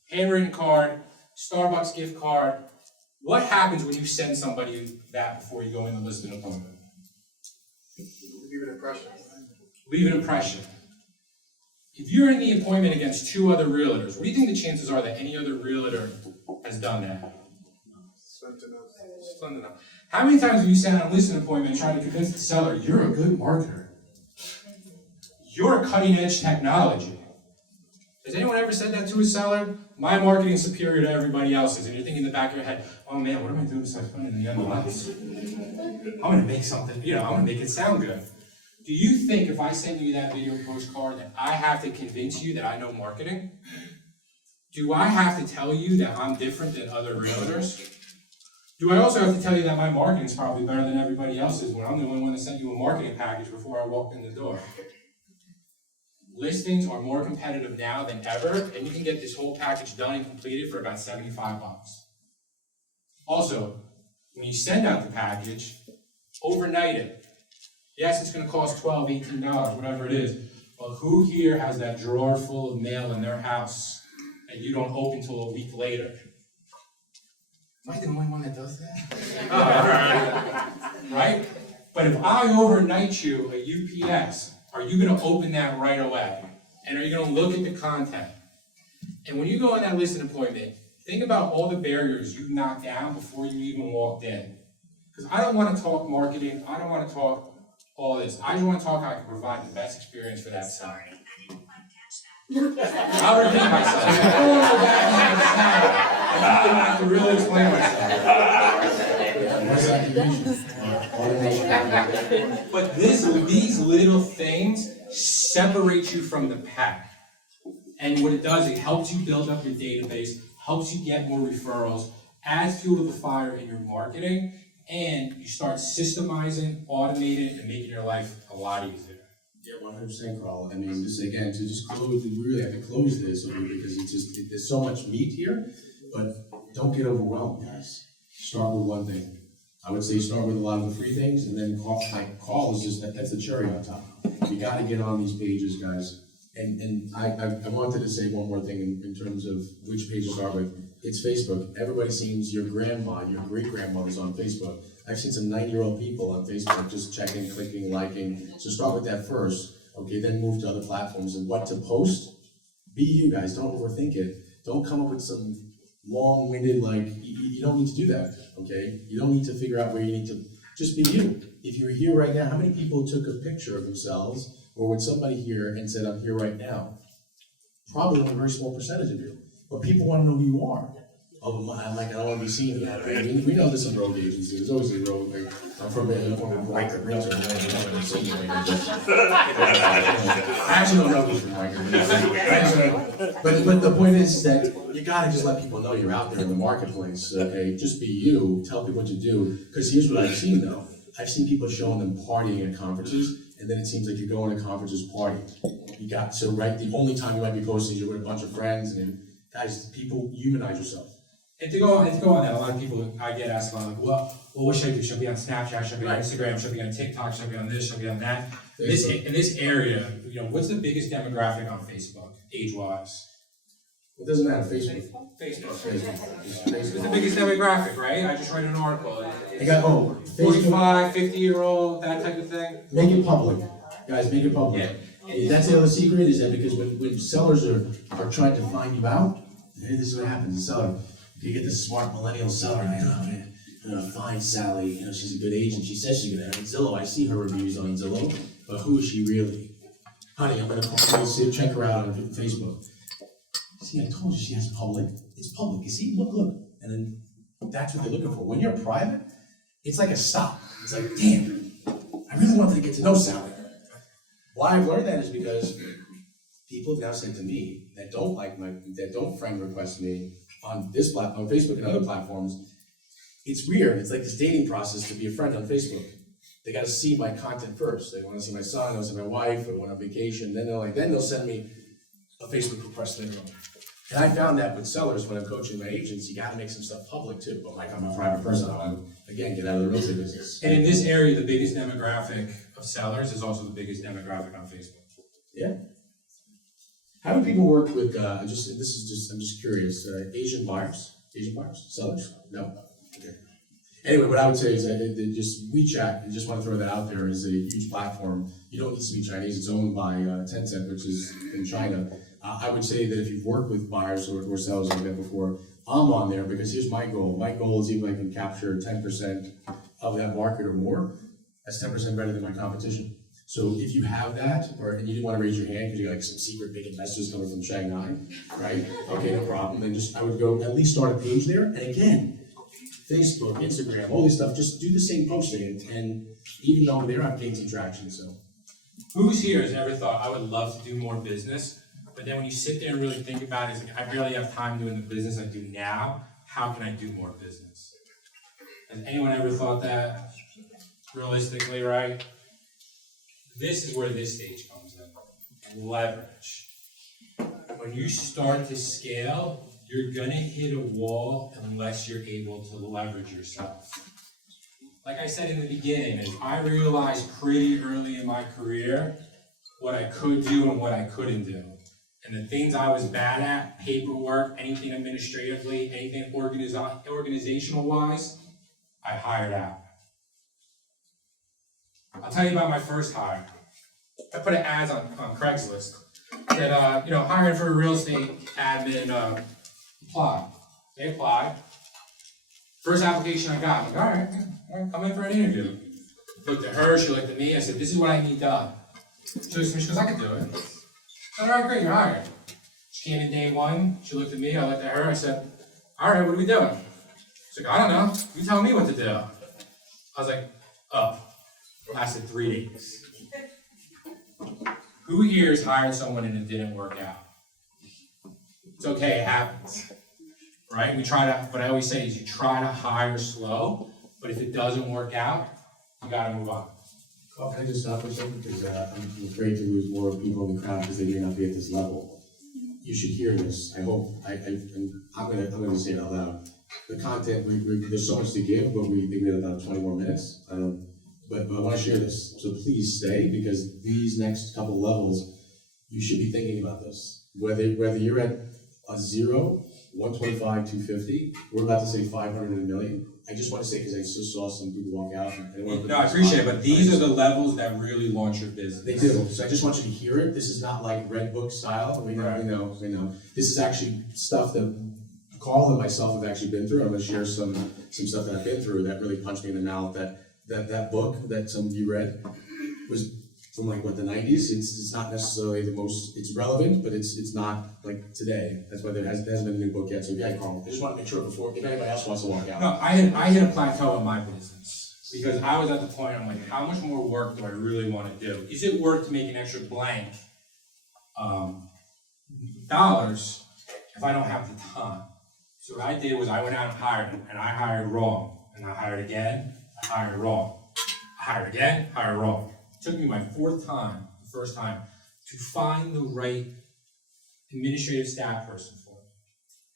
Handwritten card, Starbucks gift card. What happens when you send somebody that before you go in the listing appointment? Leave an impression. Leave an impression. If you're in the appointment against two other realtors, what do you think the chances are that any other realtor has done that? Sent to us. Slim enough. How many times have you sat on a listing appointment and tried to convince the seller, you're a good marketer? You're cutting edge technology. Has anyone ever said that to a seller? My marketing is superior to everybody else's, and you're thinking in the back of your head, oh man, what am I doing besides putting it in the MLS? I'm gonna make something, I'm gonna make it sound good. Do you think if I send you that video postcard that I have to convince you that I know marketing? Do I have to tell you that I'm different than other realtors? Do I also have to tell you that my marketing is probably better than everybody else's when I'm the only one that sent you a marketing package before I walked in the door? Listings are more competitive now than ever, and you can get this whole package done and completed for about $75. Also, when you send out the package, overnight it. Yes, it's gonna cost $12, $18, whatever it is, but who here has that drawer full of mail in their house that you don't open till a week later? Am I the only one that does that? Right? But if I overnight you a UPS, are you gonna open that right away? And are you gonna look at the content? And when you go on that listing appointment, think about all the barriers you knocked down before you even walked in. Because I don't wanna talk marketing, I don't wanna talk all this. I just wanna talk how I can provide the best experience for that seller. I'll repeat myself. I don't wanna go back and have to really explain myself. But these little things separate you from the pack. And what it does, it helps you build up your database, helps you get more referrals, adds fuel to the fire in your marketing, and you start systemizing, automating, and making your life a lot easier. Yeah, 100%, Carl. I mean, just again, to just close, we really have to close this because there's so much meat here, but don't get overwhelmed, guys. Start with one thing. I would say start with a lot of the free things, and then call is just, that's the cherry on top. You gotta get on these pages, guys. And I wanted to say one more thing in terms of which page to start with. It's Facebook. Everybody seems your grandma, your great-grandmother's on Facebook. I've seen some 90-year-old people on Facebook just checking, clicking, liking. So start with that first, okay, then move to other platforms. And what to post? Be you guys, don't overthink it. Don't come up with some long-winded, you don't need to do that, okay? You don't need to figure out where you need to, just be you. If you're here right now, how many people took a picture of themselves or with somebody here and said, I'm here right now? Probably only a very small percentage of you. But people want to know who you are. Oh, I don't want to be seen here. We know this in road agency. There's always a road. I'm from a biker realtor. I actually don't know who's from biker. But the point is that you gotta just let people know you're out there in the marketplace. Okay, just be you. Tell people what you do. Because here's what I've seen though. I've seen people showing them partying at conferences, and then it seems like you're going to conferences partying. The only time you might be posting is you're with a bunch of friends, and guys, people, humanize yourself. And to go on that, a lot of people, I get asked about, well, what should I do? Should I be on Snapchat? Should I be on Instagram? Should I be on TikTok? Should I be on this? Should I be on that? In this area, what's the biggest demographic on Facebook, age-wise? It doesn't matter, Facebook. Facebook. It's the biggest demographic, right? I just read an article. Facebook. 45, 50-year-old, that type of thing. Make it public. Guys, make it public. Yeah. That's the other secret, is that because when sellers are trying to find you out, this is what happens. The seller, you get this smart millennial seller, I'm gonna find Sally, she's a good agent, she says she's gonna have Zillow, I see her reviews on Zillow, but who is she really? Honey, I'm gonna check her out on Facebook. See, I told you she has public, it's public, you see, look, and then that's what they're looking for. When you're private, it's like a stop. It's like, damn, I really wanted to get to know Sally. Why I've learned that is because people have now said to me that don't friend request me on Facebook and other platforms, it's weird, it's like this dating process to be a friend on Facebook. They gotta see my content first, they wanna see my son, they wanna see my wife, they want on vacation, then they'll send me a Facebook request later on. And I found that with sellers, when I'm coaching my agents, you gotta make some stuff public too, but like I'm a private person, I wanna, again, get out of the real estate business. And in this area, the biggest demographic of sellers is also the biggest demographic on Facebook. Yeah. How do people work with, I'm just curious, Asian buyers, sellers? No, okay. Anyway, what I would say is that just WeChat, I just want to throw that out there, is a huge platform. You don't need to speak Chinese, it's owned by Tencent, which is in China. I would say that if you've worked with buyers or sellers like that before, I'm on there because here's my goal. My goal is even if I can capture 10% of that market or more, that's 10% better than my competition. So if you have that, and you didn't want to raise your hand because you got like some secret big investors coming from Shanghai, right? Okay, no problem. Then I would go at least start a page there. And again, Facebook, Instagram, all this stuff, just do the same posting. And even over there, I've gained some traction. So Who's here has ever thought, I would love to do more business, but then when you sit there and really think about it, it's like, I barely have time doing the business I do now. How can I do more business? Has anyone ever thought that realistically, right? This is where this stage comes in. Leverage. When you start to scale, you're gonna hit a wall unless you're able to leverage yourself. Like I said in the beginning, is I realized pretty early in my career what I could do and what I couldn't do. And the things I was bad at, paperwork, anything administratively, anything organizational wise, I hired out. I'll tell you about my first hire. I put an ad on Craigslist that, hiring for a real estate admin, apply. They applied. First application I got, I'm like, all right, come in for an interview. Looked at her, she looked at me, I said, this is what I need done. She looked at me, she goes, I can do it. I said, all right, great, you're hired. She came in day one, she looked at me, I looked at her, I said, all right, what are we doing? She's like, I don't know, you tell me what to do. I was like, oh, lasted 3 days. Who here has hired someone and it didn't work out? It's okay, it happens, right? What I always say is you try to hire slow, but if it doesn't work out, you gotta move on. Carl, can I just stop for a second? Because I'm afraid to lose more people in the crowd because they may not be at this level. You should hear this, I hope. I'm gonna say it out loud. The content, there's so much to give, but we think we have about 20 more minutes. But I want to share this, so please stay, because these next couple levels, you should be thinking about this. Whether you're at a 0, 125, 250, we're about to say 500 and a million. I just want to say, because I just saw some people walk out. No, I appreciate it, but these are the levels that really launch your business. They do, so I just want you to hear it. This is not like red book style, we know. This is actually stuff that Carl and myself have actually been through. I'm gonna share some stuff that I've been through that really punched me in the mouth. That book that some of you read was from like the 90s. It's not necessarily the most, it's relevant, but it's not like today. That's why there hasn't been a new book yet. So yeah, Carl, I just want to make sure before, if anybody else wants to walk out. No, I hit a plateau in my business because I was at the point, I'm like, how much more work do I really want to do? Is it worth to make an extra blank dollars if I don't have the time? So what I did was I went out and hired, and I hired wrong, and I hired again, I hired wrong. I hired again, hired wrong. It took me my first time, to find the right administrative staff person for me.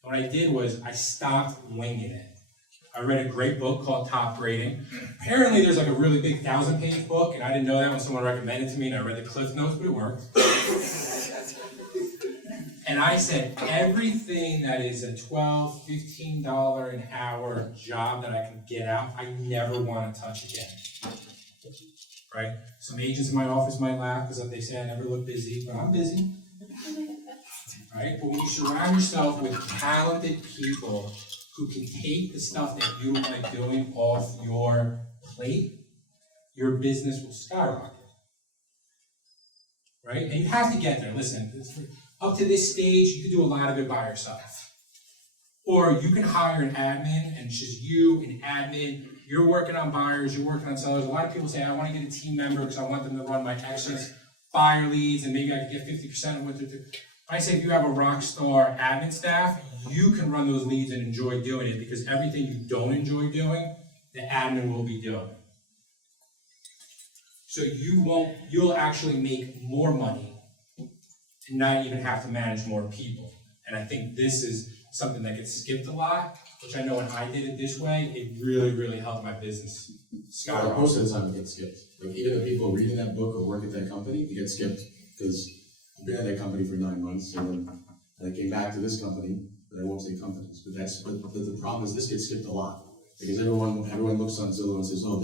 What I did was I stopped winging it. I read a great book called Top Grading. Apparently there's like a really big 1,000-page book, and I didn't know that when someone recommended it to me, and I read the Cliff Notes, but it worked. And I said, everything that is a $12, $15 an hour job that I can get out, I never want to touch again. Right? Some agents in my office might laugh because they say I never look busy, but I'm busy. Right? But when you surround yourself with talented people who can take the stuff that you like doing off your plate, your business will skyrocket. Right? And you have to get there. Listen, up to this stage, you can do a lot of it by yourself. Or you can hire an admin, and it's just you, an admin. You're working on buyers, you're working on sellers. A lot of people say, I want to get a team member because I want them to run my excess buyer leads, and maybe I can get 50% of what they're doing. I say if you have a rock star admin staff, you can run those leads and enjoy doing it, because everything you don't enjoy doing, the admin will be doing. So you'll actually make more money and not even have to manage more people. And I think this is something that gets skipped a lot, which I know when I did it this way, it really, really helped my business skyrocket. Most of the time it gets skipped. Like even the people reading that book or work at that company, it gets skipped because I've been at that company for 9 months, and then I came back to this company, but I won't say companies. But the problem is this gets skipped a lot because everyone looks on Zillow and says, "Oh,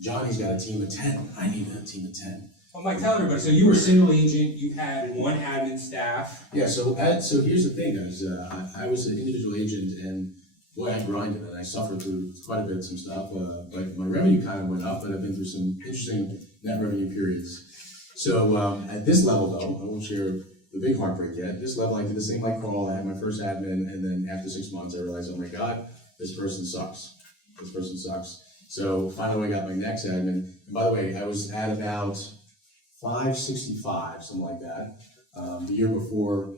Johnny's got a team of 10. I need a team of 10." Well, Mike, tell everybody, so you were a single agent, you had one admin staff. Yeah. So here's the thing, guys. I was an individual agent, and boy, I grinded and I suffered through quite a bit of some stuff. But my revenue kind of went up, and I've been through some interesting net revenue periods. So at this level, though, I won't share the big heartbreak yet. At this level, I did this thing like crawl. I had my first admin, and then after 6 months, I realized, oh my God, this person sucks. This person sucks. So finally, I got my next admin. And by the way, I was at about 565, something like that, the year before.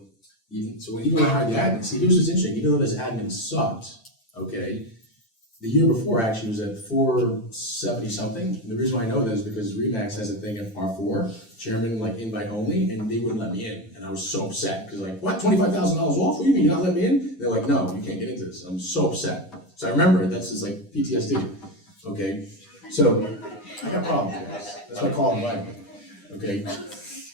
So even when I hired the admin, see, here's what's interesting. Even though this admin sucked, okay, the year before actually was at 470 something. And the reason why I know that is because Remax has a thing at R4, chairman like invite only, and they wouldn't let me in. And I was so upset because like, what, $25,000 off? What do you mean you're not letting me in? They're like, no, you can't get into this. I'm so upset. So I remember it. That's just like PTSD. Okay, so I got problems, guys. That's why I call them Bible. Okay,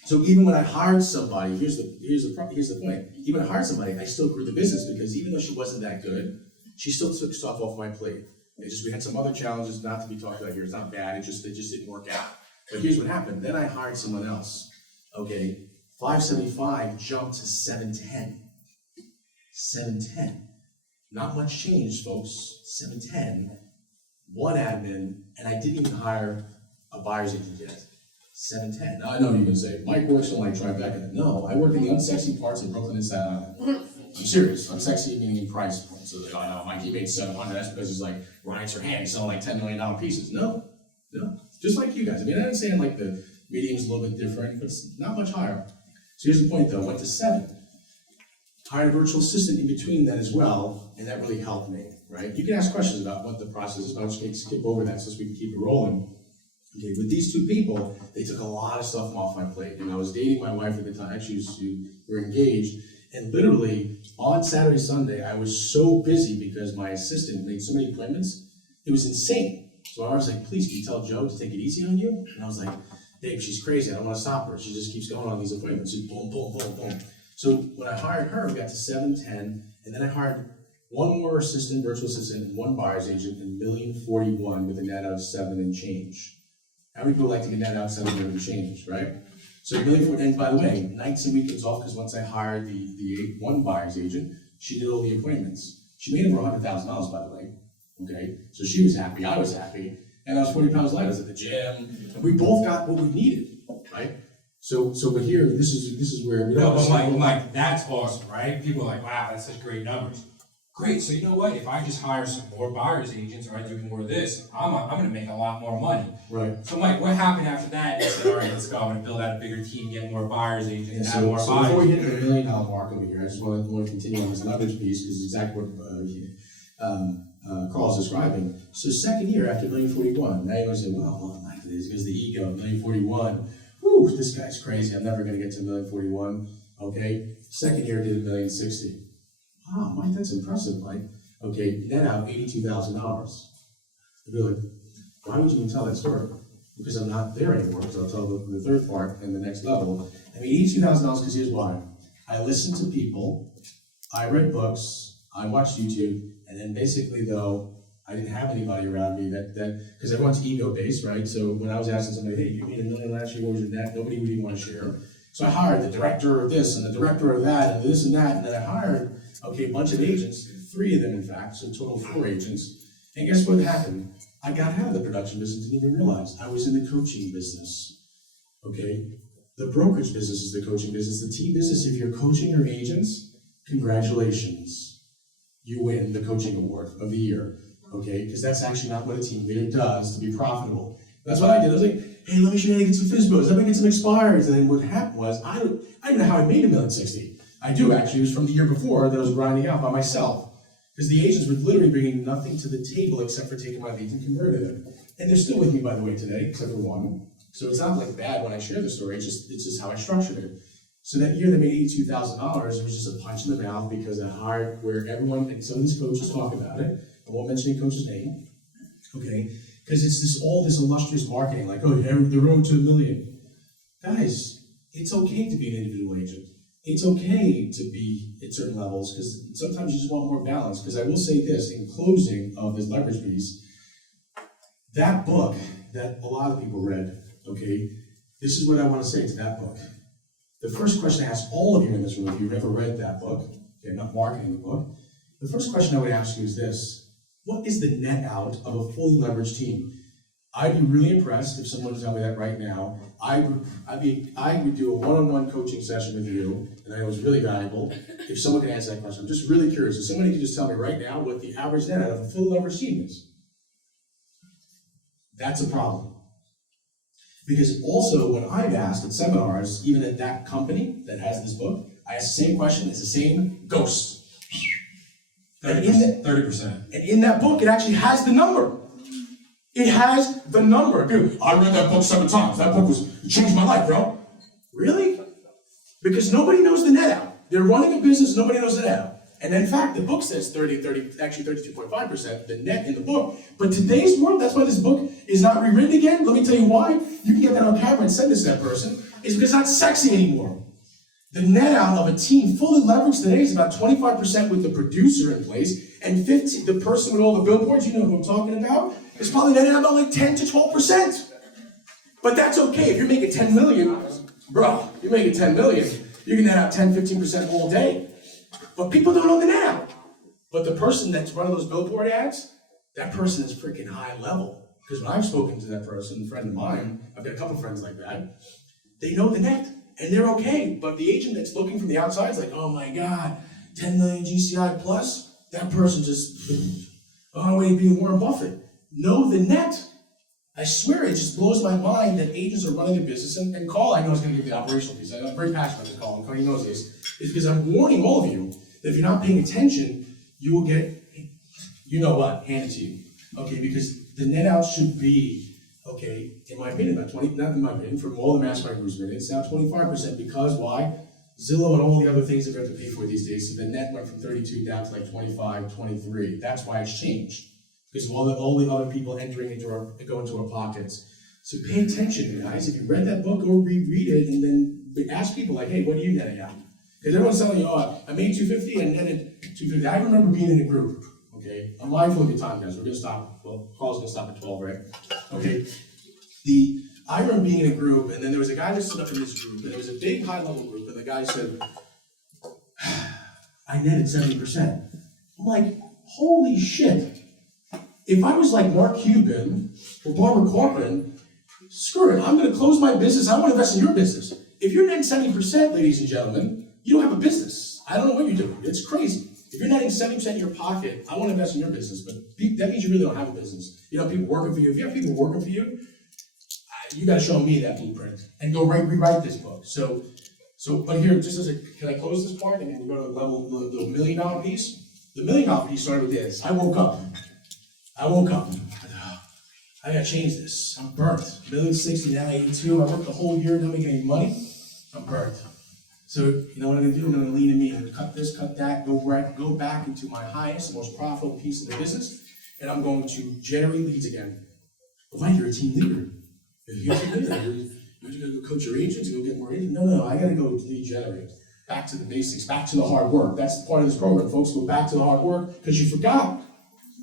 so even when I hired somebody, here's the point. Even when I hired somebody, I still grew the business because even though she wasn't that good, she still took stuff off my plate. We had some other challenges not to be talked about here. It's not bad. It just didn't work out. But here's what happened. Then I hired someone else. Okay, 575 jumped to 710. 710. Not much changed, folks. 710. One admin, and I didn't even hire a buyer's agent yet. 710. Now I know what you're gonna say, Mike works on like Tribeca. No, I work in the unsexy parts of Brooklyn and Staten Island. I'm serious. Unsexy meaning price point. So that I know Mike, he made 700. That's because he's like Ryan Serhant, he's selling like $10 million pieces. No. Just like you guys. I mean, I understand like the medium's a little bit different, but it's not much higher. So here's the point though. Went to 7. Hired a virtual assistant in between that as well, and that really helped me. Right? You can ask questions about what the process is, but I'll just skip over that so we can keep it rolling. Okay, with these 2 people, they took a lot of stuff off my plate. And I was dating my wife at the time. Actually, we were engaged. And literally, on Saturday, Sunday, I was so busy because my assistant made so many appointments. It was insane. So I was like, please, can you tell Joe to take it easy on you? And I was like, Dave, she's crazy. I don't want to stop her. She just keeps going on these appointments. Just boom, boom, boom, boom. So when I hired her, we got to 710. And then I hired one more assistant, virtual assistant, and one buyer's agent, and $1,041,000 with a net of 7 and change. How many people like to get net out 7 and change, right? So $1,040,000, and by the way, nights and weekends off, because once I hired the one buyer's agent, she did all the appointments. She made over $100,000, by the way. Okay, so she was happy, I was happy, and I was 40 pounds lighter. I was at the gym, and we both got what we needed, right? So but here, this is where we don't. No, but Mike, that's awesome, right? People are like, wow, that's such great numbers. Great, so you know what, if I just hire some more buyer's agents, or I do more of this, I'm gonna make a lot more money. Right. So Mike, what happened after that? You said, all right, let's go, I'm gonna build out a bigger team, get more buyer's agents, add more So buyers. before we get to the $1 million mark over here, I just want to continue on this leverage piece, because it's exactly what Carl's describing. So second year after $1,041,000, now you're gonna say, well, Mike, it's because the ego, $1,041,000. Whew, this guy's crazy, I'm never gonna get to $1,041,000, okay? Second year did $1,060,000. Wow, Mike, that's impressive, Mike. Okay, net out $82,000. You'd be like, why would you even tell that story? Because I'm not there anymore, because I'll tell the third part and the next level. I mean, $82,000, because here's why. I listened to people, I read books, I watched YouTube, and then basically, though, I didn't have anybody around me that because everyone's ego-based, right? So when I was asking somebody, hey, you made $1 million last year, what was your net? Nobody would even want to share. So I hired the director of this, and the director of that, and this and that, and then I hired, okay, a bunch of agents, 3 of them, in fact, so total 4 agents. And guess what happened? I got out of the production business, didn't even realize. I was in the coaching business, okay? The brokerage business is the coaching business. The team business, if you're coaching your agents, congratulations. You win the coaching award of the year, okay? Because that's actually not what a team leader does to be profitable. That's what I did. I was like, hey, let me show you how to get some FISBOs. Let me get some expires. And then what happened was, I don't know how I made $1,060,000. I do actually. It was from the year before that I was grinding out by myself. Because the agents were literally bringing nothing to the table except for taking my leads and converting them. And they're still with me, by the way, today, except for one. So it's not like bad when I share the story, it's just how I structured it. So that year they made $82,000, it was just a punch in the mouth because I hired where everyone, and some of these coaches talk about it, I won't mention any coach's name, okay? Because it's all this illustrious marketing, like, oh, the road to $1 million. Guys, it's okay to be an individual agent. It's okay to be at certain levels, because sometimes you just want more balance. Because I will say this, in closing of this leverage piece, that book that a lot of people read, okay, this is what I want to say to that book. The first question I ask all of you in this room, if you've ever read that book, okay, I'm not marketing the book, the first question I would ask you is this: what is the net out of a fully leveraged team? I'd be really impressed if someone would tell me that right now. I would do a one-on-one coaching session with you, and I know it's really valuable if someone can answer that question. I'm just really curious. If somebody could just tell me right now what the average net out of a fully leveraged team is. That's a problem. Because also, when I've asked at seminars, even at that company that has this book, I ask the same question, it's the same ghost. 30%. And in that book, it actually has the number. It has the number. Dude, I read that book 7 times. That book it changed my life, bro. Really? Because nobody knows the net out. They're running a business, nobody knows the net out. And in fact, the book says actually 32.5%, the net in the book. But today's world, that's why this book is not rewritten again. Let me tell you why. You can get that on camera and send this to that person. It's because it's not sexy anymore. The net out of a team fully leveraged today is about 25% with the producer in place, and 15, the person with all the billboards, you know who I'm talking about, is probably netting out about like 10 to 12%. But that's okay. If you're making 10 million, bro, you're making 10 million, you can net out 10, 15% all day. But people don't know the net out. But the person that's running those billboard ads, that person is freaking high level. Because when I've spoken to that person, a friend of mine, I've got a couple friends like that, they know the net. And they're okay, but the agent that's looking from the outside is like, oh my God, 10 million GCI plus, that person just, on our way to being Warren Buffett. Know the net. I swear, it just blows my mind that agents are running a business, and Carl, I know is gonna give the operational piece. I'm very passionate about this, Carl, and he knows this. It's because I'm warning all of you that if you're not paying attention, you will get, you know what, handed to you. Okay, because the net out should be, okay, in my opinion, about 20, not in my opinion, from all the mastermind groups, it's now 25%, because why? Zillow and all the other things that we have to pay for these days, so the net went from 32 down to like 25, 23. That's why it's changed, because of all the other people entering into go into our pockets. So pay attention, guys. If you read that book, go reread it, and then ask people like, hey, what do you net out? Because everyone's telling you, oh, I made 250 and netted 250. I remember being in a group. Okay, I'm mindful of your time, guys. We're gonna stop. Well, Carl's gonna stop at 12, right? Okay. I remember being in a group, and then there was a guy that stood up in this group, and it was a big, high-level group, and the guy said, I netted 70%. I'm like, holy shit. If I was like Mark Cuban or Barbara Corcoran, screw it, I'm gonna close my business, I wanna invest in your business. If you're netting 70%, ladies and gentlemen, you don't have a business. I don't know what you're doing. It's crazy. If you're netting 70% in your pocket, I want to invest in your business, but that means you really don't have a business. You know, people working for you. If you have people working for you, you got to show me that blueprint and go rewrite this book. So, but here, just as can I close this part and then go to the $1 million piece? The $1 million piece started with this. I woke up. I gotta change this. I'm burnt. $1,060,000, now 82. I worked the whole year, not making any money. I'm burnt. So, you know what I'm gonna do? I'm gonna lean in me and cut this, cut that, go back into my highest, most profitable piece of the business, and I'm going to generate leads again. But Mike, you're a team leader. You're a team leader. You're gonna go coach your agents, go get more agents. No, I gotta go lead generate. Back to the basics, back to the hard work. That's part of this program, folks. Go back to the hard work, because you forgot,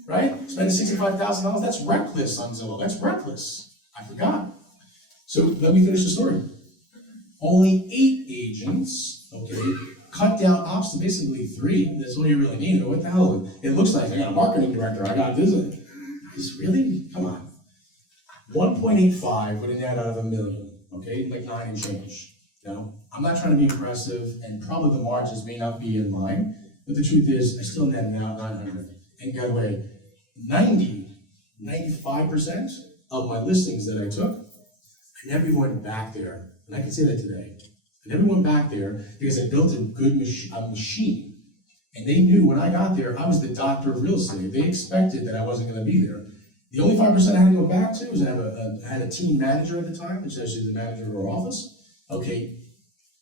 right? Spending $65,000, that's reckless on Zillow. That's reckless. I forgot. So let me finish the story. Only 8 agents, okay, cut down ops to basically 3. That's all you really need. What the hell? It looks like I got a marketing director, I got this. Guys, really? Come on. 1.85 with a net out of $1 million, okay? Like 9 and change. You know? I'm not trying to be impressive, and probably the margins may not be in line, but the truth is, I still netted out 900. And by the way, 95% of my listings that I took, I never even went back there. And I can say that today. And everyone back there, because I built a good machine. And they knew when I got there, I was the doctor of real estate. They expected that I wasn't gonna be there. The only 5% I had to go back to was I had a team manager at the time, which is actually the manager of our office. Okay,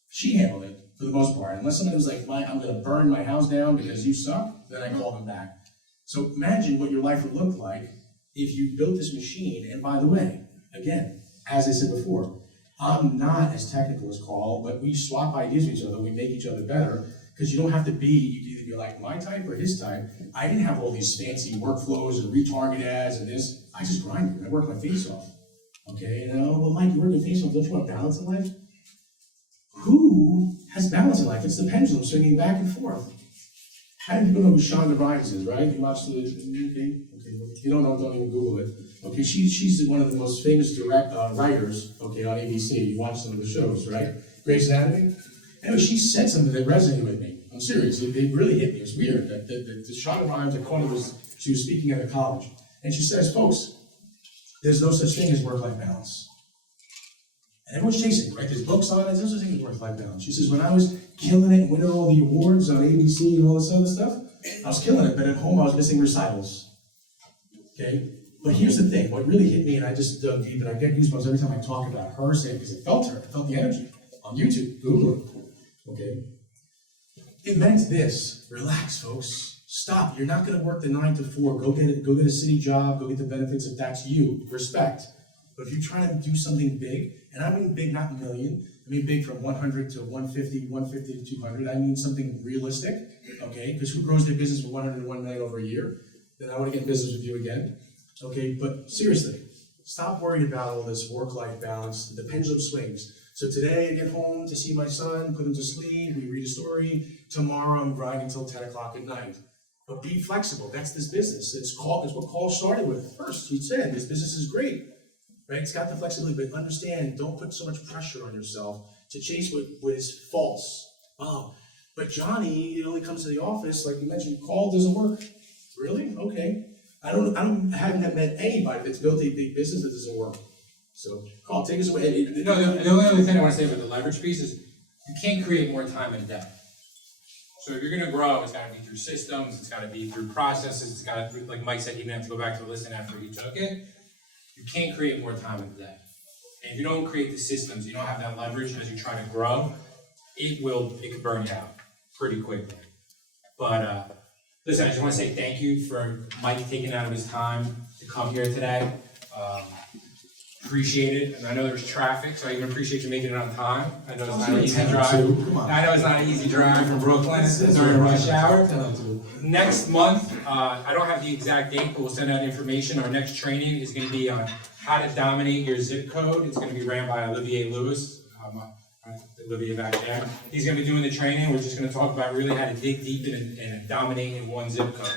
she handled it for the most part. Unless somebody was like, I'm gonna burn my house down because you suck, then I call them back. So imagine what your life would look like if you built this machine. And by the way, again, as I said before, I'm not as technical as Carl, but we swap ideas with each other, we make each other better, because you don't have to be, you can either be like my type or his type. I didn't have all these fancy workflows and retarget ads and this. I just grinded, I worked my face off. Okay, you know, well, Mike, you work your face off, don't you want balance in life? Who has balance in life? It's the pendulum swinging back and forth. How do people know who Shonda Rhimes is, right? You watch the, okay, if you don't know, don't even Google it. Okay, she's one of the most famous writers, okay, on ABC. You watch some of the shows, right? Grey's Anatomy. Anyway, she said something that resonated with me. I'm serious, it really hit me. It was weird. The Shonda Rhimes, I caught it she was speaking at a college. And she says, folks, there's no such thing as work-life balance. And everyone's chasing it, right? There's books on it, there's no such thing as work-life balance. She says, when I was killing it, winning all the awards on ABC and all this other stuff, I was killing it, but at home I was missing recitals. Okay? But here's the thing, what really hit me, and I just dug deep, and I get goosebumps every time I talk about her, saying, because I felt her, I felt the energy. On YouTube, Google it. Okay? It meant this: relax, folks. Stop. You're not gonna work the 9 to 4. Go get a city job, go get the benefits if that's you. Respect. But if you're trying to do something big, and I mean big, not a million, I mean big from 100 to 150, 150 to 200, I mean something realistic, okay? Because who grows their business from 100 to 1 million over a year? Then I wanna get in business with you again. Okay, but seriously, stop worrying about all this work-life balance. The pendulum swings. So today I get home to see my son, put him to sleep, we read a story. Tomorrow I'm grinding until 10 o'clock at night. But be flexible, that's this business. It's what Paul started with first. He said, this business is great, right? It's got the flexibility, but understand, don't put so much pressure on yourself to chase what is false. Oh, but Johnny, it only comes to the office, like you mentioned, call doesn't work. Really? Okay. I haven't met anybody that's built a big business that doesn't work. So, Carl, take us away. No, the only other thing I want to say about the leverage piece is you can't create more time in a day. So if you're going to grow, it's got to be through systems, it's got to be through processes, it's got to, like Mike said, he didn't have to go back to listen after he took it. You can't create more time in a day. And if you don't create the systems, you don't have that leverage as you try to grow, it can burn you out pretty quickly. But listen, I just want to say thank you for Mike taking out of his time to come here today. Appreciate it, and I know there's traffic, so I even appreciate you making it on time. I know it's not an easy drive. I know it's not an easy drive from Brooklyn during rush hour. Next month, I don't have the exact date, but we'll send out information. Our next training is going to be on how to dominate your zip code. It's going to be ran by Olivier Lewis. Olivia back there. He's going to be doing the training. We're just going to talk about really how to dig deep and dominate in one zip code.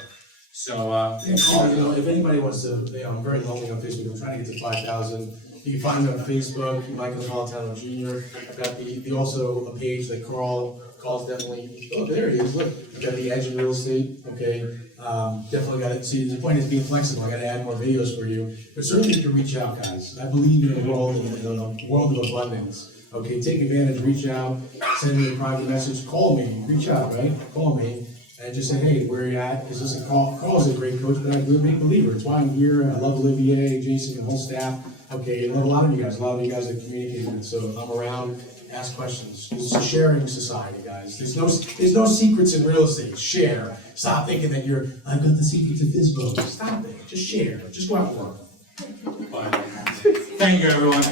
So, Carl, if anybody wants to, I'm very lonely on Facebook. I'm trying to get to 5,000. You can find me on Facebook, Michael Napolitano Jr. I've got also a page that Carl's definitely, oh, there he is, look. I've got the edge of real estate, okay. Definitely got it. See, the point is being flexible. I got to add more videos for you. But certainly you can reach out, guys. I believe in a world of abundance. Okay, take advantage, reach out, send me a private message, call me, reach out, right? Call me. And just say, hey, where are you at? Because listen, Carl's a great coach, but I'm a big believer. It's why I'm here. I love Olivier, Jason, the whole staff. Okay, I love a lot of you guys that communicate with. So I'm around, ask questions. It's a sharing society, guys. There's no secrets in real estate. Share. Stop thinking that I've got the secrets of this book. Stop it. Just share. Just go out and work. but thank you, everyone.